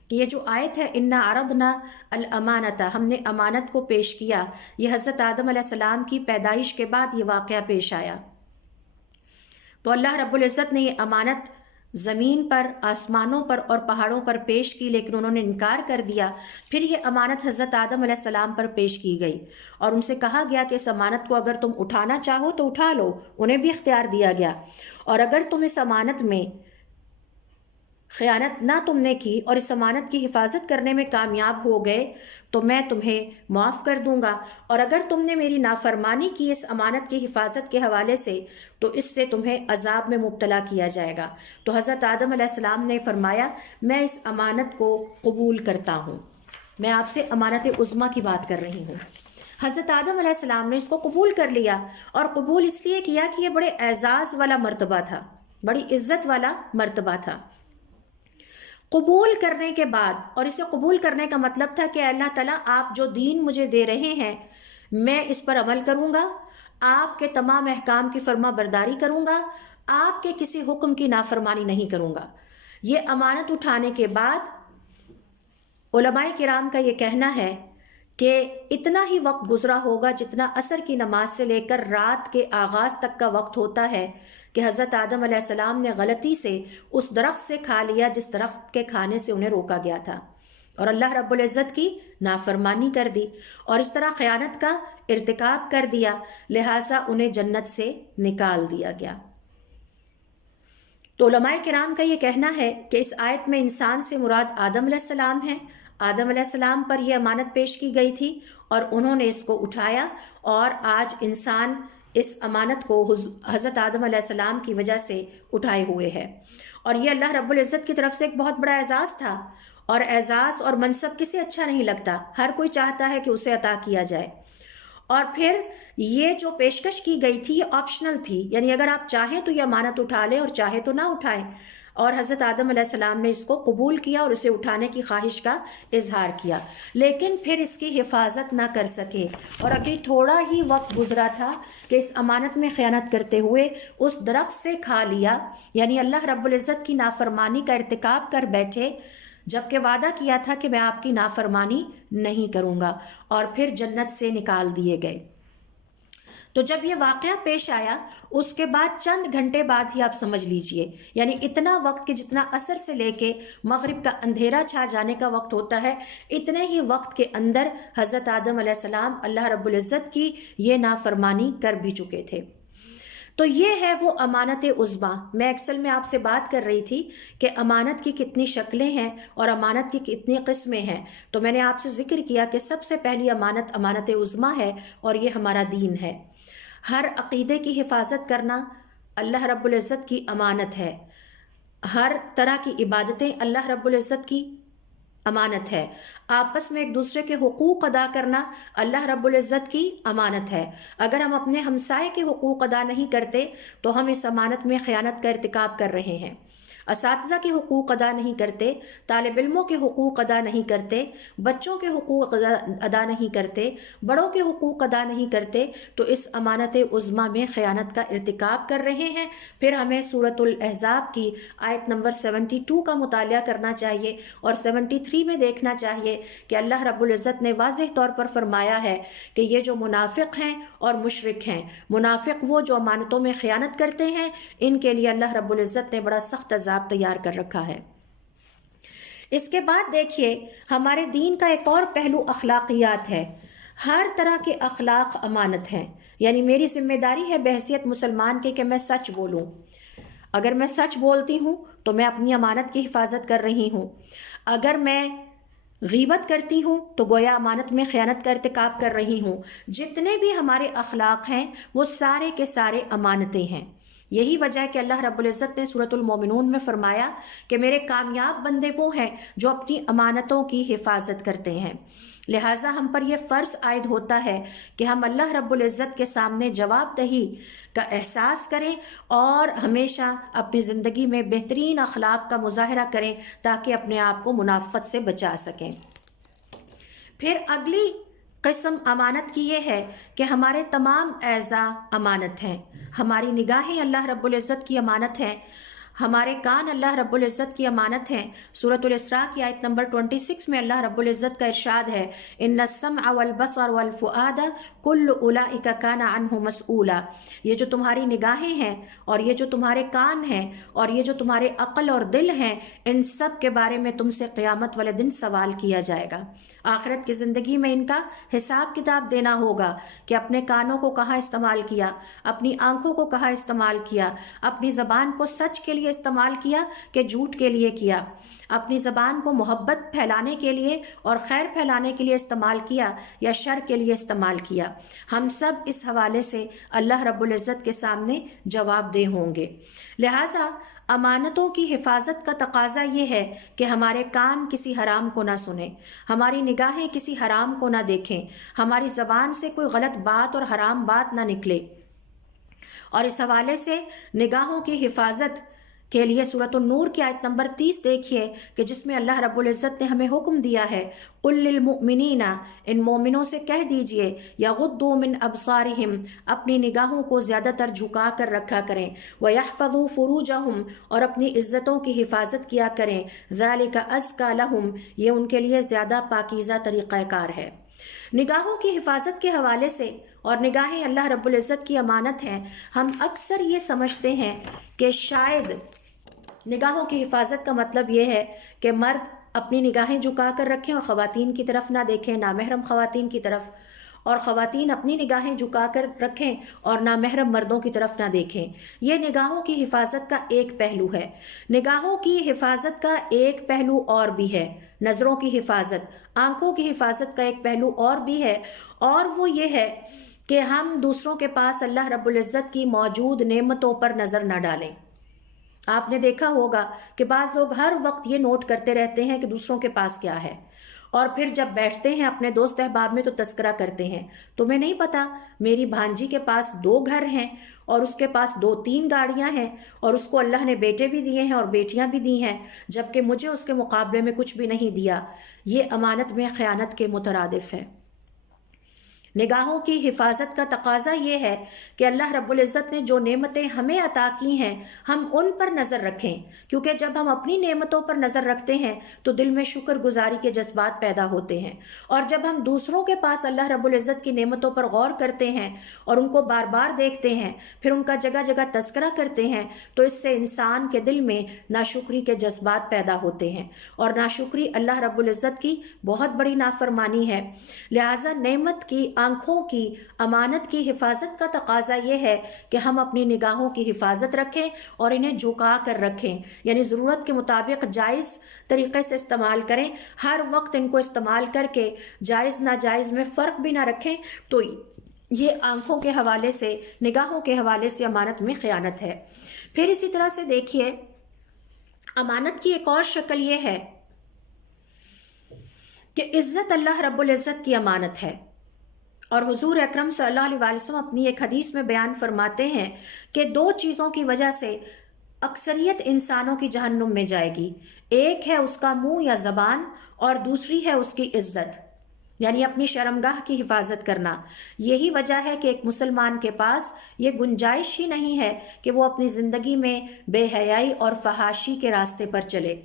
کہ یہ جو آیت ہے اِنَّا عَرَضْنَا الْأَمَانَةَ، ہم نے امانت کو پیش کیا، یہ حضرت آدم علیہ السلام کی پیدائش کے بعد یہ واقعہ پیش آیا۔ تو اللہ رب العزت نے یہ امانت زمین پر، آسمانوں پر اور پہاڑوں پر پیش کی، لیکن انہوں نے انکار کر دیا۔ پھر یہ امانت حضرت آدم علیہ السلام پر پیش کی گئی اور ان سے کہا گیا کہ اس امانت کو اگر تم اٹھانا چاہو تو اٹھا لو، انہیں بھی اختیار دیا گیا، اور اگر تم اس امانت میں خیانت نہ تم نے کی اور اس امانت کی حفاظت کرنے میں کامیاب ہو گئے تو میں تمہیں معاف کر دوں گا، اور اگر تم نے میری نافرمانی کی اس امانت کی حفاظت کے حوالے سے تو اس سے تمہیں عذاب میں مبتلا کیا جائے گا۔ تو حضرت آدم علیہ السلام نے فرمایا میں اس امانت کو قبول کرتا ہوں۔ میں آپ سے امانت عظمیٰ کی بات کر رہی ہوں۔ حضرت آدم علیہ السلام نے اس کو قبول کر لیا، اور قبول اس لیے کیا کہ یہ بڑے اعزاز والا مرتبہ تھا، بڑی عزت والا مرتبہ تھا۔ قبول کرنے کے بعد، اور اسے قبول کرنے کا مطلب تھا کہ اللہ تعالیٰ آپ جو دین مجھے دے رہے ہیں میں اس پر عمل کروں گا، آپ کے تمام احکام کی فرما برداری کروں گا، آپ کے کسی حکم کی نافرمانی نہیں کروں گا۔ یہ امانت اٹھانے کے بعد علماء کرام کا یہ کہنا ہے کہ اتنا ہی وقت گزرا ہوگا جتنا عصر کی نماز سے لے کر رات کے آغاز تک کا وقت ہوتا ہے کہ حضرت آدم علیہ السلام نے غلطی سے اس درخت سے کھا لیا جس درخت کے کھانے سے انہیں روکا گیا تھا، اور اللہ رب العزت کی نافرمانی کر دی اور اس طرح خیانت کا ارتکاب کر دیا، لہٰذا انہیں جنت سے نکال دیا گیا۔ تو علماء کرام کا یہ کہنا ہے کہ اس آیت میں انسان سے مراد آدم علیہ السلام ہے۔ آدم علیہ السلام پر یہ امانت پیش کی گئی تھی اور انہوں نے اس کو اٹھایا، اور آج انسان اس امانت کو حضرت آدم علیہ السلام کی وجہ سے اٹھائے ہوئے ہے، اور یہ اللہ رب العزت کی طرف سے ایک بہت بڑا اعزاز تھا، اور اعزاز اور منصب کسے اچھا نہیں لگتا، ہر کوئی چاہتا ہے کہ اسے عطا کیا جائے۔ اور پھر یہ جو پیشکش کی گئی تھی یہ آپشنل تھی، یعنی اگر آپ چاہیں تو یہ امانت اٹھا لیں اور چاہے تو نہ اٹھائیں، اور حضرت آدم علیہ السلام نے اس کو قبول کیا اور اسے اٹھانے کی خواہش کا اظہار کیا، لیکن پھر اس کی حفاظت نہ کر سکے، اور ابھی تھوڑا ہی وقت گزرا تھا کہ اس امانت میں خیانت کرتے ہوئے اس درخت سے کھا لیا، یعنی اللہ رب العزت کی نافرمانی کا ارتکاب کر بیٹھے، جبکہ وعدہ کیا تھا کہ میں آپ کی نافرمانی نہیں کروں گا، اور پھر جنت سے نکال دیے گئے۔ تو تو جب یہ واقعہ پیش آیا اس کے بعد چند گھنٹے بعد ہی آپ سمجھ لیجئے، یعنی اتنا وقت کہ جتنا عصر سے لے کے مغرب کا اندھیرا چھا جانے کا وقت ہوتا ہے، اتنے ہی وقت کے اندر حضرت آدم علیہ السلام اللہ رب العزت کی یہ نافرمانی کر بھی چکے تھے۔ تو یہ ہے وہ امانت عظمیٰ۔ میں اکثر میں آپ سے بات کر رہی تھی کہ امانت کی کتنی شکلیں ہیں اور امانت کی کتنی قسمیں ہیں، تو میں نے آپ سے ذکر کیا کہ سب سے پہلی امانت عظمیٰ ہے، اور یہ ہمارا دین ہے۔ ہر عقیدے کی حفاظت کرنا اللہ رب العزت کی امانت ہے، ہر طرح کی عبادتیں اللہ رب العزت کی امانت ہے، آپس میں ایک دوسرے کے حقوق ادا کرنا اللہ رب العزت کی امانت ہے۔ اگر ہم اپنے ہمسائے کے حقوق ادا نہیں کرتے تو ہم اس امانت میں خیانت کا ارتکاب کر رہے ہیں۔ اساتذہ کے حقوق ادا نہیں کرتے، طالب علموں کے حقوق ادا نہیں کرتے، بچوں کے حقوق ادا نہیں کرتے، بڑوں کے حقوق ادا نہیں کرتے، تو اس امانت عظمیٰ میں خیانت کا ارتکاب کر رہے ہیں۔ پھر ہمیں سورۃ الاحزاب کی آیت نمبر 72 کا مطالعہ کرنا چاہیے اور 73 میں دیکھنا چاہیے کہ اللہ رب العزت نے واضح طور پر فرمایا ہے کہ یہ جو منافق ہیں اور مشرک ہیں، منافق وہ جو امانتوں میں خیانت کرتے ہیں، ان کے لیے اللہ رب العزت نے بڑا سخت عذاب تیار کر رکھا ہے۔ اس کے بعد دیکھیے ہمارے دین کا ایک اور پہلو اخلاقیات ہے۔ ہر طرح کے اخلاق امانت ہیں، یعنی میری ذمہ داری ہے بحیثیت مسلمان کے کہ میں سچ بولوں۔ اگر میں سچ بولتی ہوں تو میں اپنی امانت کی حفاظت کر رہی ہوں۔ اگر میں غیبت کرتی ہوں تو گویا امانت میں خیانت کا ارتکاب کر رہی ہوں۔ جتنے بھی ہمارے اخلاق ہیں وہ سارے کے سارے امانتیں ہیں۔ یہی وجہ ہے کہ اللہ رب العزت نے سورۃ المومنون میں فرمایا کہ میرے کامیاب بندے وہ ہیں جو اپنی امانتوں کی حفاظت کرتے ہیں۔ لہٰذا ہم پر یہ فرض عائد ہوتا ہے کہ ہم اللہ رب العزت کے سامنے جواب دہی کا احساس کریں اور ہمیشہ اپنی زندگی میں بہترین اخلاق کا مظاہرہ کریں تاکہ اپنے آپ کو منافقت سے بچا سکیں۔ پھر اگلی قسم امانت کی یہ ہے کہ ہمارے تمام اعضاء امانت ہیں۔ ہماری نگاہیں اللہ رب العزت کی امانت ہیں، ہمارے کان اللہ رب العزت کی امانت ہیں۔ سورۃ الاسراء کی آیت نمبر 26 میں اللہ رب العزت کا ارشاد ہے، ان السمع والبصر والفؤاد کل اولئک کان عنہ مسئولا۔ یہ جو تمہاری نگاہیں ہیں اور یہ جو تمہارے کان ہیں اور یہ جو تمہارے عقل اور دل ہیں، ان سب کے بارے میں تم سے قیامت والے دن سوال کیا جائے گا۔ آخرت کی زندگی میں ان کا حساب کتاب دینا ہوگا کہ اپنے کانوں کو کہاں استعمال کیا، اپنی آنکھوں کو کہاں استعمال کیا، اپنی زبان کو سچ کے لیے استعمال کیا کہ جھوٹ کے لیے کیا، اپنی زبان کو محبت پھیلانے کے لیے اور خیر پھیلانے کے لیے استعمال کیا یا شر کے لیے استعمال کیا۔ ہم سب اس حوالے سے اللہ رب العزت کے سامنے جواب دہ ہوں گے۔ لہٰذا امانتوں کی حفاظت کا تقاضا یہ ہے کہ ہمارے کان کسی حرام کو نہ سنیں، ہماری نگاہیں کسی حرام کو نہ دیکھیں، ہماری زبان سے کوئی غلط بات اور حرام بات نہ نکلے۔ اور اس حوالے سے نگاہوں کی حفاظت کے لیے سورۃ النور کی آیت نمبر 30 دیکھیے کہ جس میں اللہ رب العزت نے ہمیں حکم دیا ہے، قُل لِّلْمُؤْمِنِينَ، ان مومنوں سے کہہ دیجئے، یغضوا من ابصارہم، اپنی نگاہوں کو زیادہ تر جھکا کر رکھا کریں، وَيَحْفَظُوا فُرُوجَهُمْ، اور اپنی عزتوں کی حفاظت کیا کریں، ذَلِكَ أَزْكَىٰ لَهُمْ، یہ ان کے لیے زیادہ پاکیزہ طریقہ کار ہے۔ نگاہوں کی حفاظت کے حوالے سے، اور نگاہیں اللہ رب العزت کی امانت ہیں، ہم اکثر یہ سمجھتے ہیں کہ شاید نگاہوں کی حفاظت کا مطلب یہ ہے کہ مرد اپنی نگاہیں جھکا کر رکھیں اور خواتین کی طرف نہ دیکھیں، نامحرم خواتین کی طرف، اور خواتین اپنی نگاہیں جھکا کر رکھیں اور نامحرم مردوں کی طرف نہ دیکھیں۔ یہ نگاہوں کی حفاظت کا ایک پہلو ہے۔ نگاہوں کی حفاظت کا ایک پہلو اور بھی ہے، نظروں کی حفاظت، آنکھوں کی حفاظت کا ایک پہلو اور بھی ہے، اور وہ یہ ہے کہ ہم دوسروں کے پاس اللہ رب العزت کی موجود نعمتوں پر نظر نہ ڈالیں۔ آپ نے دیکھا ہوگا کہ بعض لوگ ہر وقت یہ نوٹ کرتے رہتے ہیں کہ دوسروں کے پاس کیا ہے، اور پھر جب بیٹھتے ہیں اپنے دوست احباب میں تو تذکرہ کرتے ہیں، تمہیں نہیں پتا میری بھانجی کے پاس 2 گھر ہیں اور اس کے پاس 2-3 گاڑیاں ہیں، اور اس کو اللہ نے بیٹے بھی دیے ہیں اور بیٹیاں بھی دی ہیں، جبکہ مجھے اس کے مقابلے میں کچھ بھی نہیں دیا۔ یہ امانت میں خیانت کے مترادف ہے۔ نگاہوں کی حفاظت کا تقاضا یہ ہے کہ اللہ رب العزت نے جو نعمتیں ہمیں عطا کی ہیں ہم ان پر نظر رکھیں، کیونکہ جب ہم اپنی نعمتوں پر نظر رکھتے ہیں تو دل میں شکر گزاری کے جذبات پیدا ہوتے ہیں، اور جب ہم دوسروں کے پاس اللہ رب العزت کی نعمتوں پر غور کرتے ہیں اور ان کو بار بار دیکھتے ہیں، پھر ان کا جگہ جگہ تذکرہ کرتے ہیں، تو اس سے انسان کے دل میں ناشکری کے جذبات پیدا ہوتے ہیں، اور ناشکری اللہ رب العزت کی بہت بڑی نافرمانی ہے۔ لہٰذا نعمت کی، آنکھوں کی، امانت کی حفاظت کا تقاضا یہ ہے کہ ہم اپنی نگاہوں کی حفاظت رکھیں اور انہیں جھکا کر رکھیں، یعنی ضرورت کے مطابق جائز طریقے سے استعمال کریں، ہر وقت ان کو استعمال کر کے جائز ناجائز میں فرق بھی نہ رکھیں، تو یہ آنکھوں کے حوالے سے، نگاہوں کے حوالے سے امانت میں خیانت ہے۔ پھر اسی طرح سے دیکھیے، امانت کی ایک اور شکل یہ ہے کہ عزت اللہ رب العزت کی امانت ہے، اور حضور اکرم صلی اللہ علیہ وسلم اپنی ایک حدیث میں بیان فرماتے ہیں کہ دو چیزوں کی وجہ سے اکثریت انسانوں کی جہنم میں جائے گی، ایک ہے اس کا منہ یا زبان، اور دوسری ہے اس کی عزت، یعنی اپنی شرمگاہ کی حفاظت کرنا۔ یہی وجہ ہے کہ ایک مسلمان کے پاس یہ گنجائش ہی نہیں ہے کہ وہ اپنی زندگی میں بے حیائی اور فحاشی کے راستے پر چلے۔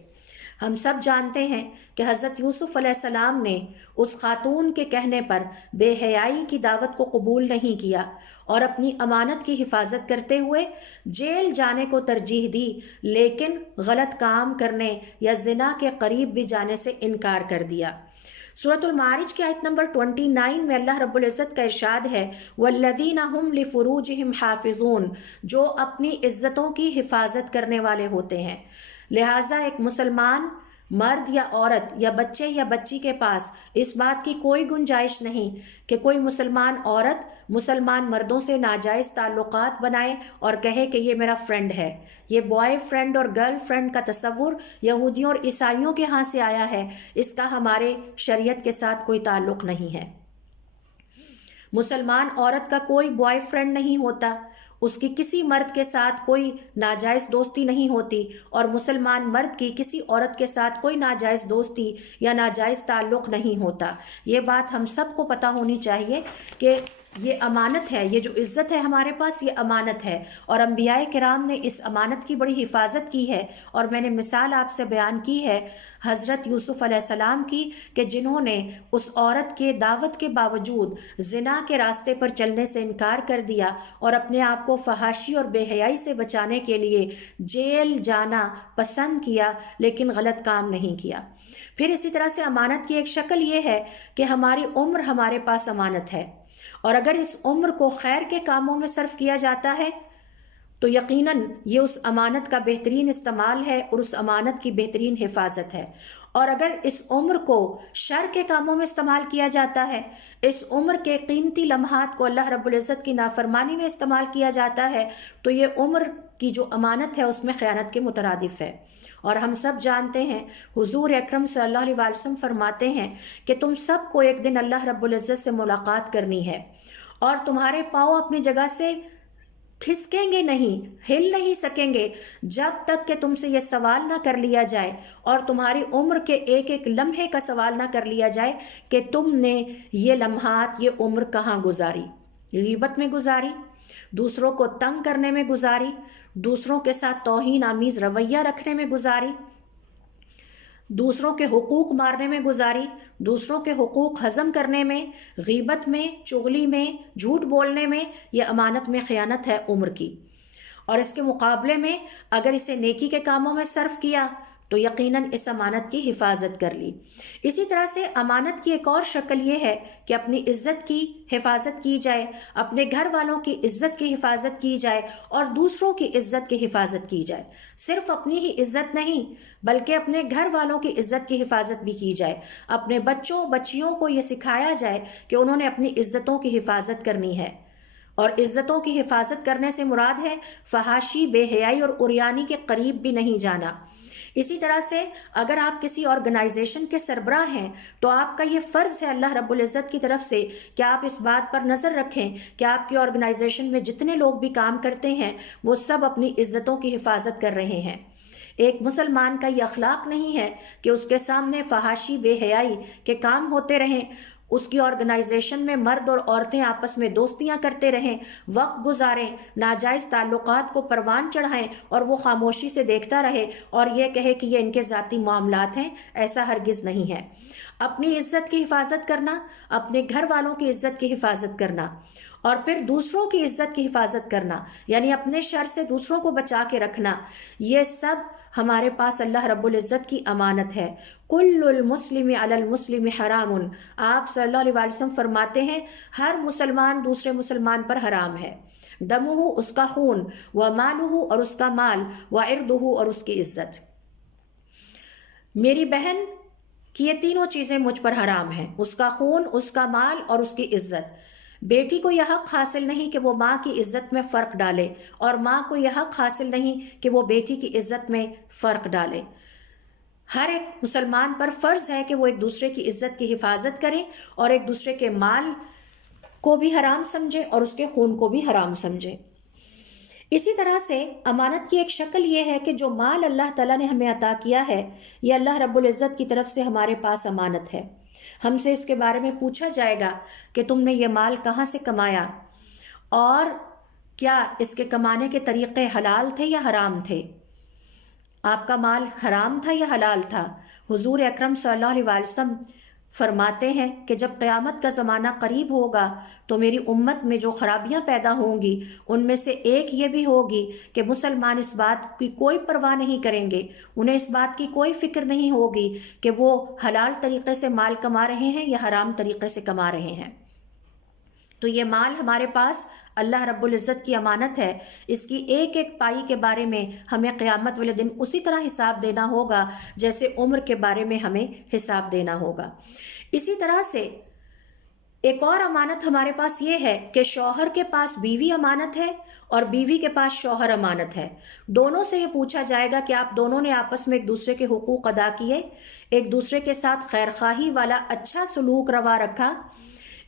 ہم سب جانتے ہیں کہ حضرت یوسف علیہ السلام نے اس خاتون کے کہنے پر بے حیائی کی دعوت کو قبول نہیں کیا اور اپنی امانت کی حفاظت کرتے ہوئے جیل جانے کو ترجیح دی، لیکن غلط کام کرنے یا زنا کے قریب بھی جانے سے انکار کر دیا۔ سورۃ المعارج کی آیت نمبر 29 میں اللہ رب العزت کا ارشاد ہے، وَالَّذِينَ هُمْ لِفُرُوجِهِمْ حَافِظُونَ، جو اپنی عزتوں کی حفاظت کرنے والے ہوتے ہیں۔ لہٰذا ایک مسلمان مرد یا عورت یا بچے یا بچی کے پاس اس بات کی کوئی گنجائش نہیں کہ کوئی مسلمان عورت مسلمان مردوں سے ناجائز تعلقات بنائے اور کہے کہ یہ میرا فرینڈ ہے۔ یہ بوائے فرینڈ اور گرل فرینڈ کا تصور یہودیوں اور عیسائیوں کے ہاں سے آیا ہے، اس کا ہمارے شریعت کے ساتھ کوئی تعلق نہیں ہے۔ مسلمان عورت کا کوئی بوائے فرینڈ نہیں ہوتا، اس کی کسی مرد کے ساتھ کوئی ناجائز دوستی نہیں ہوتی، اور مسلمان مرد کی کسی عورت کے ساتھ کوئی ناجائز دوستی یا ناجائز تعلق نہیں ہوتا۔ یہ بات ہم سب کو پتہ ہونی چاہیے کہ یہ امانت ہے، یہ جو عزت ہے ہمارے پاس یہ امانت ہے، اور انبیاء کرام نے اس امانت کی بڑی حفاظت کی ہے، اور میں نے مثال آپ سے بیان کی ہے حضرت یوسف علیہ السلام کی کہ جنہوں نے اس عورت کے دعوت کے باوجود زنا کے راستے پر چلنے سے انکار کر دیا اور اپنے آپ کو فحاشی اور بے حیائی سے بچانے کے لیے جیل جانا پسند کیا، لیکن غلط کام نہیں کیا۔ پھر اسی طرح سے امانت کی ایک شکل یہ ہے کہ ہماری عمر ہمارے پاس امانت ہے، اور اگر اس عمر کو خیر کے کاموں میں صرف کیا جاتا ہے تو یقیناً یہ اس امانت کا بہترین استعمال ہے اور اس امانت کی بہترین حفاظت ہے، اور اگر اس عمر کو شر کے کاموں میں استعمال کیا جاتا ہے، اس عمر کے قیمتی لمحات کو اللہ رب العزت کی نافرمانی میں استعمال کیا جاتا ہے، تو یہ عمر کی جو امانت ہے اس میں خیانت کے مترادف ہے۔ اور ہم سب جانتے ہیں حضور اکرم صلی اللہ علیہ وسلم فرماتے ہیں کہ تم سب کو ایک دن اللہ رب العزت سے ملاقات کرنی ہے، اور تمہارے پاؤں اپنی جگہ سے کھسکیں گے نہیں، ہل نہیں سکیں گے جب تک کہ تم سے یہ سوال نہ کر لیا جائے، اور تمہاری عمر کے ایک ایک لمحے کا سوال نہ کر لیا جائے کہ تم نے یہ لمحات، یہ عمر کہاں گزاری؟ غیبت میں گزاری، دوسروں کو تنگ کرنے میں گزاری، دوسروں کے ساتھ توہین آمیز رویہ رکھنے میں گزاری، دوسروں کے حقوق مارنے میں گزاری، دوسروں کے حقوق ہضم کرنے میں، غیبت میں، چغلی میں، جھوٹ بولنے میں، یہ امانت میں خیانت ہے عمر کی۔ اور اس کے مقابلے میں اگر اسے نیکی کے کاموں میں صرف کیا تو یقیناً اس امانت کی حفاظت کر لی۔ اسی طرح سے امانت کی ایک اور شکل یہ ہے کہ اپنی عزت کی حفاظت کی جائے، اپنے گھر والوں کی عزت کی حفاظت کی جائے، اور دوسروں کی عزت کی حفاظت کی جائے۔ صرف اپنی ہی عزت نہیں بلکہ اپنے گھر والوں کی عزت کی حفاظت بھی کی جائے۔ اپنے بچوں بچیوں کو یہ سکھایا جائے کہ انہوں نے اپنی عزتوں کی حفاظت کرنی ہے، اور عزتوں کی حفاظت کرنے سے مراد ہے فحاشی، بے حیائی اور عریانی کے قریب بھی نہیں جانا۔ اسی طرح سے اگر آپ کسی آرگنائزیشن کے سربراہ ہیں تو آپ کا یہ فرض ہے اللہ رب العزت کی طرف سے کہ آپ اس بات پر نظر رکھیں کہ آپ کی آرگنائزیشن میں جتنے لوگ بھی کام کرتے ہیں وہ سب اپنی عزتوں کی حفاظت کر رہے ہیں۔ ایک مسلمان کا یہ اخلاق نہیں ہے کہ اس کے سامنے فحاشی، بے حیائی کے کام ہوتے رہیں، اس کی آرگنائزیشن میں مرد اور عورتیں آپس میں دوستیاں کرتے رہیں، وقت گزاریں، ناجائز تعلقات کو پروان چڑھائیں اور وہ خاموشی سے دیکھتا رہے اور یہ کہے کہ یہ ان کے ذاتی معاملات ہیں، ایسا ہرگز نہیں ہے۔ اپنی عزت کی حفاظت کرنا، اپنے گھر والوں کی عزت کی حفاظت کرنا، اور پھر دوسروں کی عزت کی حفاظت کرنا، یعنی اپنے شر سے دوسروں کو بچا کے رکھنا، یہ سب ہمارے پاس اللہ رب العزت کی امانت ہے۔ کل المسلم علی المسلم حرام، آپ صلی اللہ علیہ وسلم فرماتے ہیں ہر مسلمان دوسرے مسلمان پر حرام ہے۔ دمہ، اس کا خون، ومالہ، اور اس کا مال، وعرضہ، اور اس کی عزت۔ میری بہن کی یہ تینوں چیزیں مجھ پر حرام ہیں، اس کا خون، اس کا مال اور اس کی عزت۔ بیٹی کو یہ حق حاصل نہیں کہ وہ ماں کی عزت میں فرق ڈالے، اور ماں کو یہ حق حاصل نہیں کہ وہ بیٹی کی عزت میں فرق ڈالے۔ ہر ایک مسلمان پر فرض ہے کہ وہ ایک دوسرے کی عزت کی حفاظت کرے اور ایک دوسرے کے مال کو بھی حرام سمجھے اور اس کے خون کو بھی حرام سمجھے۔ اسی طرح سے امانت کی ایک شکل یہ ہے کہ جو مال اللہ تعالیٰ نے ہمیں عطا کیا ہے، یہ اللہ رب العزت کی طرف سے ہمارے پاس امانت ہے۔ ہم سے اس کے بارے میں پوچھا جائے گا کہ تم نے یہ مال کہاں سے کمایا، اور کیا اس کے کمانے کے طریقے حلال تھے یا حرام تھے؟ آپ کا مال حرام تھا یا حلال تھا؟ حضور اکرم صلی اللہ علیہ وسلم فرماتے ہیں کہ جب قیامت کا زمانہ قریب ہوگا تو میری امت میں جو خرابیاں پیدا ہوں گی ان میں سے ایک یہ بھی ہوگی کہ مسلمان اس بات کی کوئی پرواہ نہیں کریں گے، انہیں اس بات کی کوئی فکر نہیں ہوگی کہ وہ حلال طریقے سے مال کما رہے ہیں یا حرام طریقے سے کما رہے ہیں۔ تو یہ مال ہمارے پاس اللہ رب العزت کی امانت ہے، اس کی ایک ایک پائی کے بارے میں ہمیں قیامت والے دن اسی طرح حساب دینا ہوگا جیسے عمر کے بارے میں ہمیں حساب دینا ہوگا۔ اسی طرح سے ایک اور امانت ہمارے پاس یہ ہے کہ شوہر کے پاس بیوی امانت ہے اور بیوی کے پاس شوہر امانت ہے۔ دونوں سے یہ پوچھا جائے گا کہ آپ دونوں نے آپس میں ایک دوسرے کے حقوق ادا کیے، ایک دوسرے کے ساتھ خیرخواہی والا اچھا سلوک روا رکھا،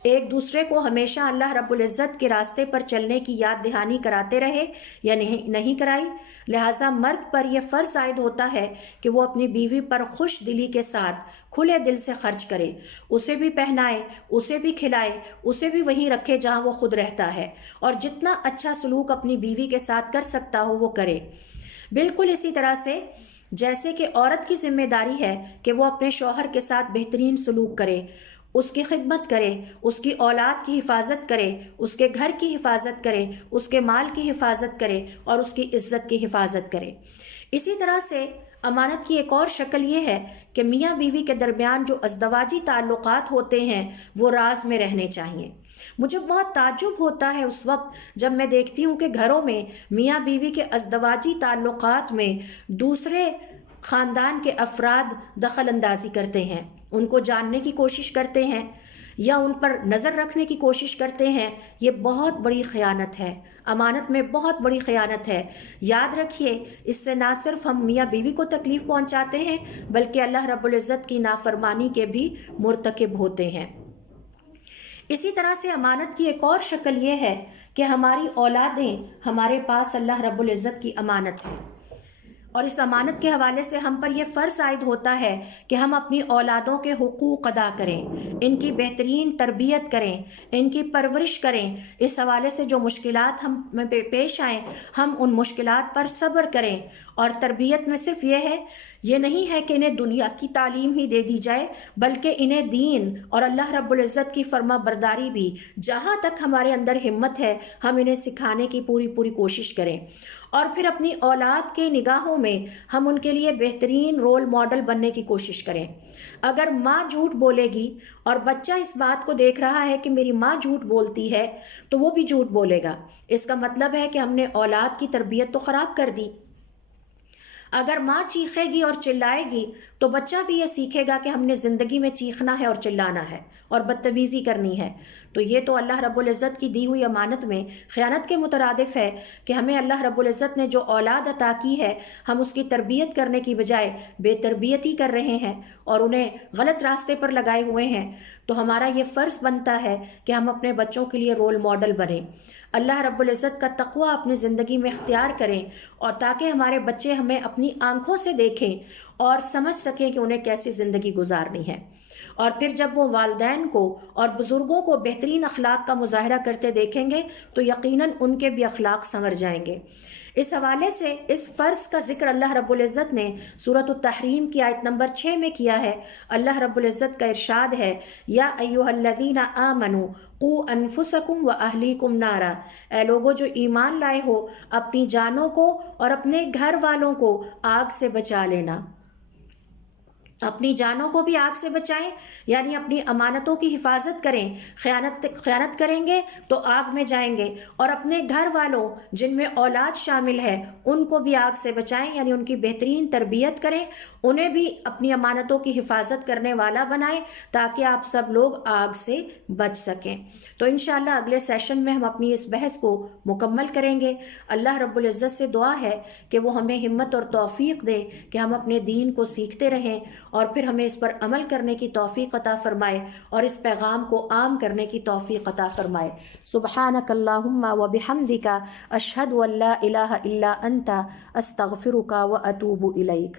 ایک دوسرے کو ہمیشہ اللہ رب العزت کے راستے پر چلنے کی یاد دہانی کراتے رہے یا نہیں کرائی۔ لہٰذا مرد پر یہ فرض عائد ہوتا ہے کہ وہ اپنی بیوی پر خوش دلی کے ساتھ کھلے دل سے خرچ کرے، اسے بھی پہنائے، اسے بھی کھلائے، اسے بھی وہیں رکھے جہاں وہ خود رہتا ہے، اور جتنا اچھا سلوک اپنی بیوی کے ساتھ کر سکتا ہو وہ کرے۔ بالکل اسی طرح سے جیسے کہ عورت کی ذمہ داری ہے کہ وہ اپنے شوہر کے ساتھ بہترین سلوک کرے، اس کی خدمت کرے، اس کی اولاد کی حفاظت کرے، اس کے گھر کی حفاظت کرے، اس کے مال کی حفاظت کرے اور اس کی عزت کی حفاظت کرے۔ اسی طرح سے امانت کی ایک اور شکل یہ ہے کہ میاں بیوی کے درمیان جو ازدواجی تعلقات ہوتے ہیں وہ راز میں رہنے چاہیے۔ مجھے بہت تعجب ہوتا ہے اس وقت جب میں دیکھتی ہوں کہ گھروں میں میاں بیوی کے ازدواجی تعلقات میں دوسرے خاندان کے افراد دخل اندازی کرتے ہیں، ان کو جاننے کی کوشش کرتے ہیں یا ان پر نظر رکھنے کی کوشش کرتے ہیں۔ یہ بہت بڑی خیانت ہے، امانت میں بہت بڑی خیانت ہے۔ یاد رکھیے، اس سے نہ صرف ہم میاں بیوی کو تکلیف پہنچاتے ہیں بلکہ اللہ رب العزت کی نافرمانی کے بھی مرتکب ہوتے ہیں۔ اسی طرح سے امانت کی ایک اور شکل یہ ہے کہ ہماری اولادیں ہمارے پاس اللہ رب العزت کی امانت ہے، اور اس امانت کے حوالے سے ہم پر یہ فرض عائد ہوتا ہے کہ ہم اپنی اولادوں کے حقوق ادا کریں، ان کی بہترین تربیت کریں، ان کی پرورش کریں۔ اس حوالے سے جو مشکلات ہم پیش آئیں ہم ان مشکلات پر صبر کریں، اور تربیت میں صرف یہ نہیں ہے کہ انہیں دنیا کی تعلیم ہی دے دی جائے بلکہ انہیں دین اور اللہ رب العزت کی فرما برداری بھی جہاں تک ہمارے اندر ہمت ہے ہم انہیں سکھانے کی پوری کوشش کریں، اور پھر اپنی اولاد کے نگاہوں میں ہم ان کے لیے بہترین رول ماڈل بننے کی کوشش کریں۔ اگر ماں جھوٹ بولے گی اور بچہ اس بات کو دیکھ رہا ہے کہ میری ماں جھوٹ بولتی ہے تو وہ بھی جھوٹ بولے گا، اس کا مطلب ہے کہ ہم نے اولاد کی تربیت تو خراب کر دی۔ اگر ماں چیخے گی اور چلائے گی تو بچہ بھی یہ سیکھے گا کہ ہم نے زندگی میں چیخنا ہے اور چلانا ہے اور بدتمیزی کرنی ہے۔ تو یہ تو اللہ رب العزت کی دی ہوئی امانت میں خیانت کے مترادف ہے کہ ہمیں اللہ رب العزت نے جو اولاد عطا کی ہے ہم اس کی تربیت کرنے کی بجائے بے تربیتی کر رہے ہیں اور انہیں غلط راستے پر لگائے ہوئے ہیں۔ تو ہمارا یہ فرض بنتا ہے کہ ہم اپنے بچوں کے لیے رول ماڈل بنیں، اللہ رب العزت کا تقوی اپنی زندگی میں اختیار کریں، اور تاکہ ہمارے بچے ہمیں اپنی آنکھوں سے دیکھیں اور سمجھ سکیں کہ انہیں کیسی زندگی گزارنی ہے۔ اور پھر جب وہ والدین کو اور بزرگوں کو بہترین اخلاق کا مظاہرہ کرتے دیکھیں گے تو یقیناً ان کے بھی اخلاق سنور جائیں گے۔ اس حوالے سے اس فرض کا ذکر اللہ رب العزت نے سورۃ التحریم کی آیت نمبر 6 میں کیا ہے۔ اللہ رب العزت کا ارشاد ہے، یا ایھا الذین آمنوا قوا انفسکم واہلیکم نارا، اے لوگو جو ایمان لائے ہو اپنی جانوں کو اور اپنے گھر والوں کو آگ سے بچا لینا۔ اپنی جانوں کو بھی آگ سے بچائیں، یعنی اپنی امانتوں کی حفاظت کریں، خیانت کریں گے تو آگ میں جائیں گے، اور اپنے گھر والوں جن میں اولاد شامل ہے ان کو بھی آگ سے بچائیں، یعنی ان کی بہترین تربیت کریں، انہیں بھی اپنی امانتوں کی حفاظت کرنے والا بنائیں تاکہ آپ سب لوگ آگ سے بچ سکیں۔ تو انشاءاللہ اگلے سیشن میں ہم اپنی اس بحث کو مکمل کریں گے۔ اللہ رب العزت سے دعا ہے کہ وہ ہمیں ہمت اور توفیق دے کہ ہم اپنے دین کو سیکھتے رہیں اور پھر ہمیں اس پر عمل کرنے کی توفیق عطا فرمائے اور اس پیغام کو عام کرنے کی توفیق عطا فرمائے۔ سبحانک اللہم و بحمدک، اشہد ان لا الہ الا انت، استغفرک و اتوب الیک۔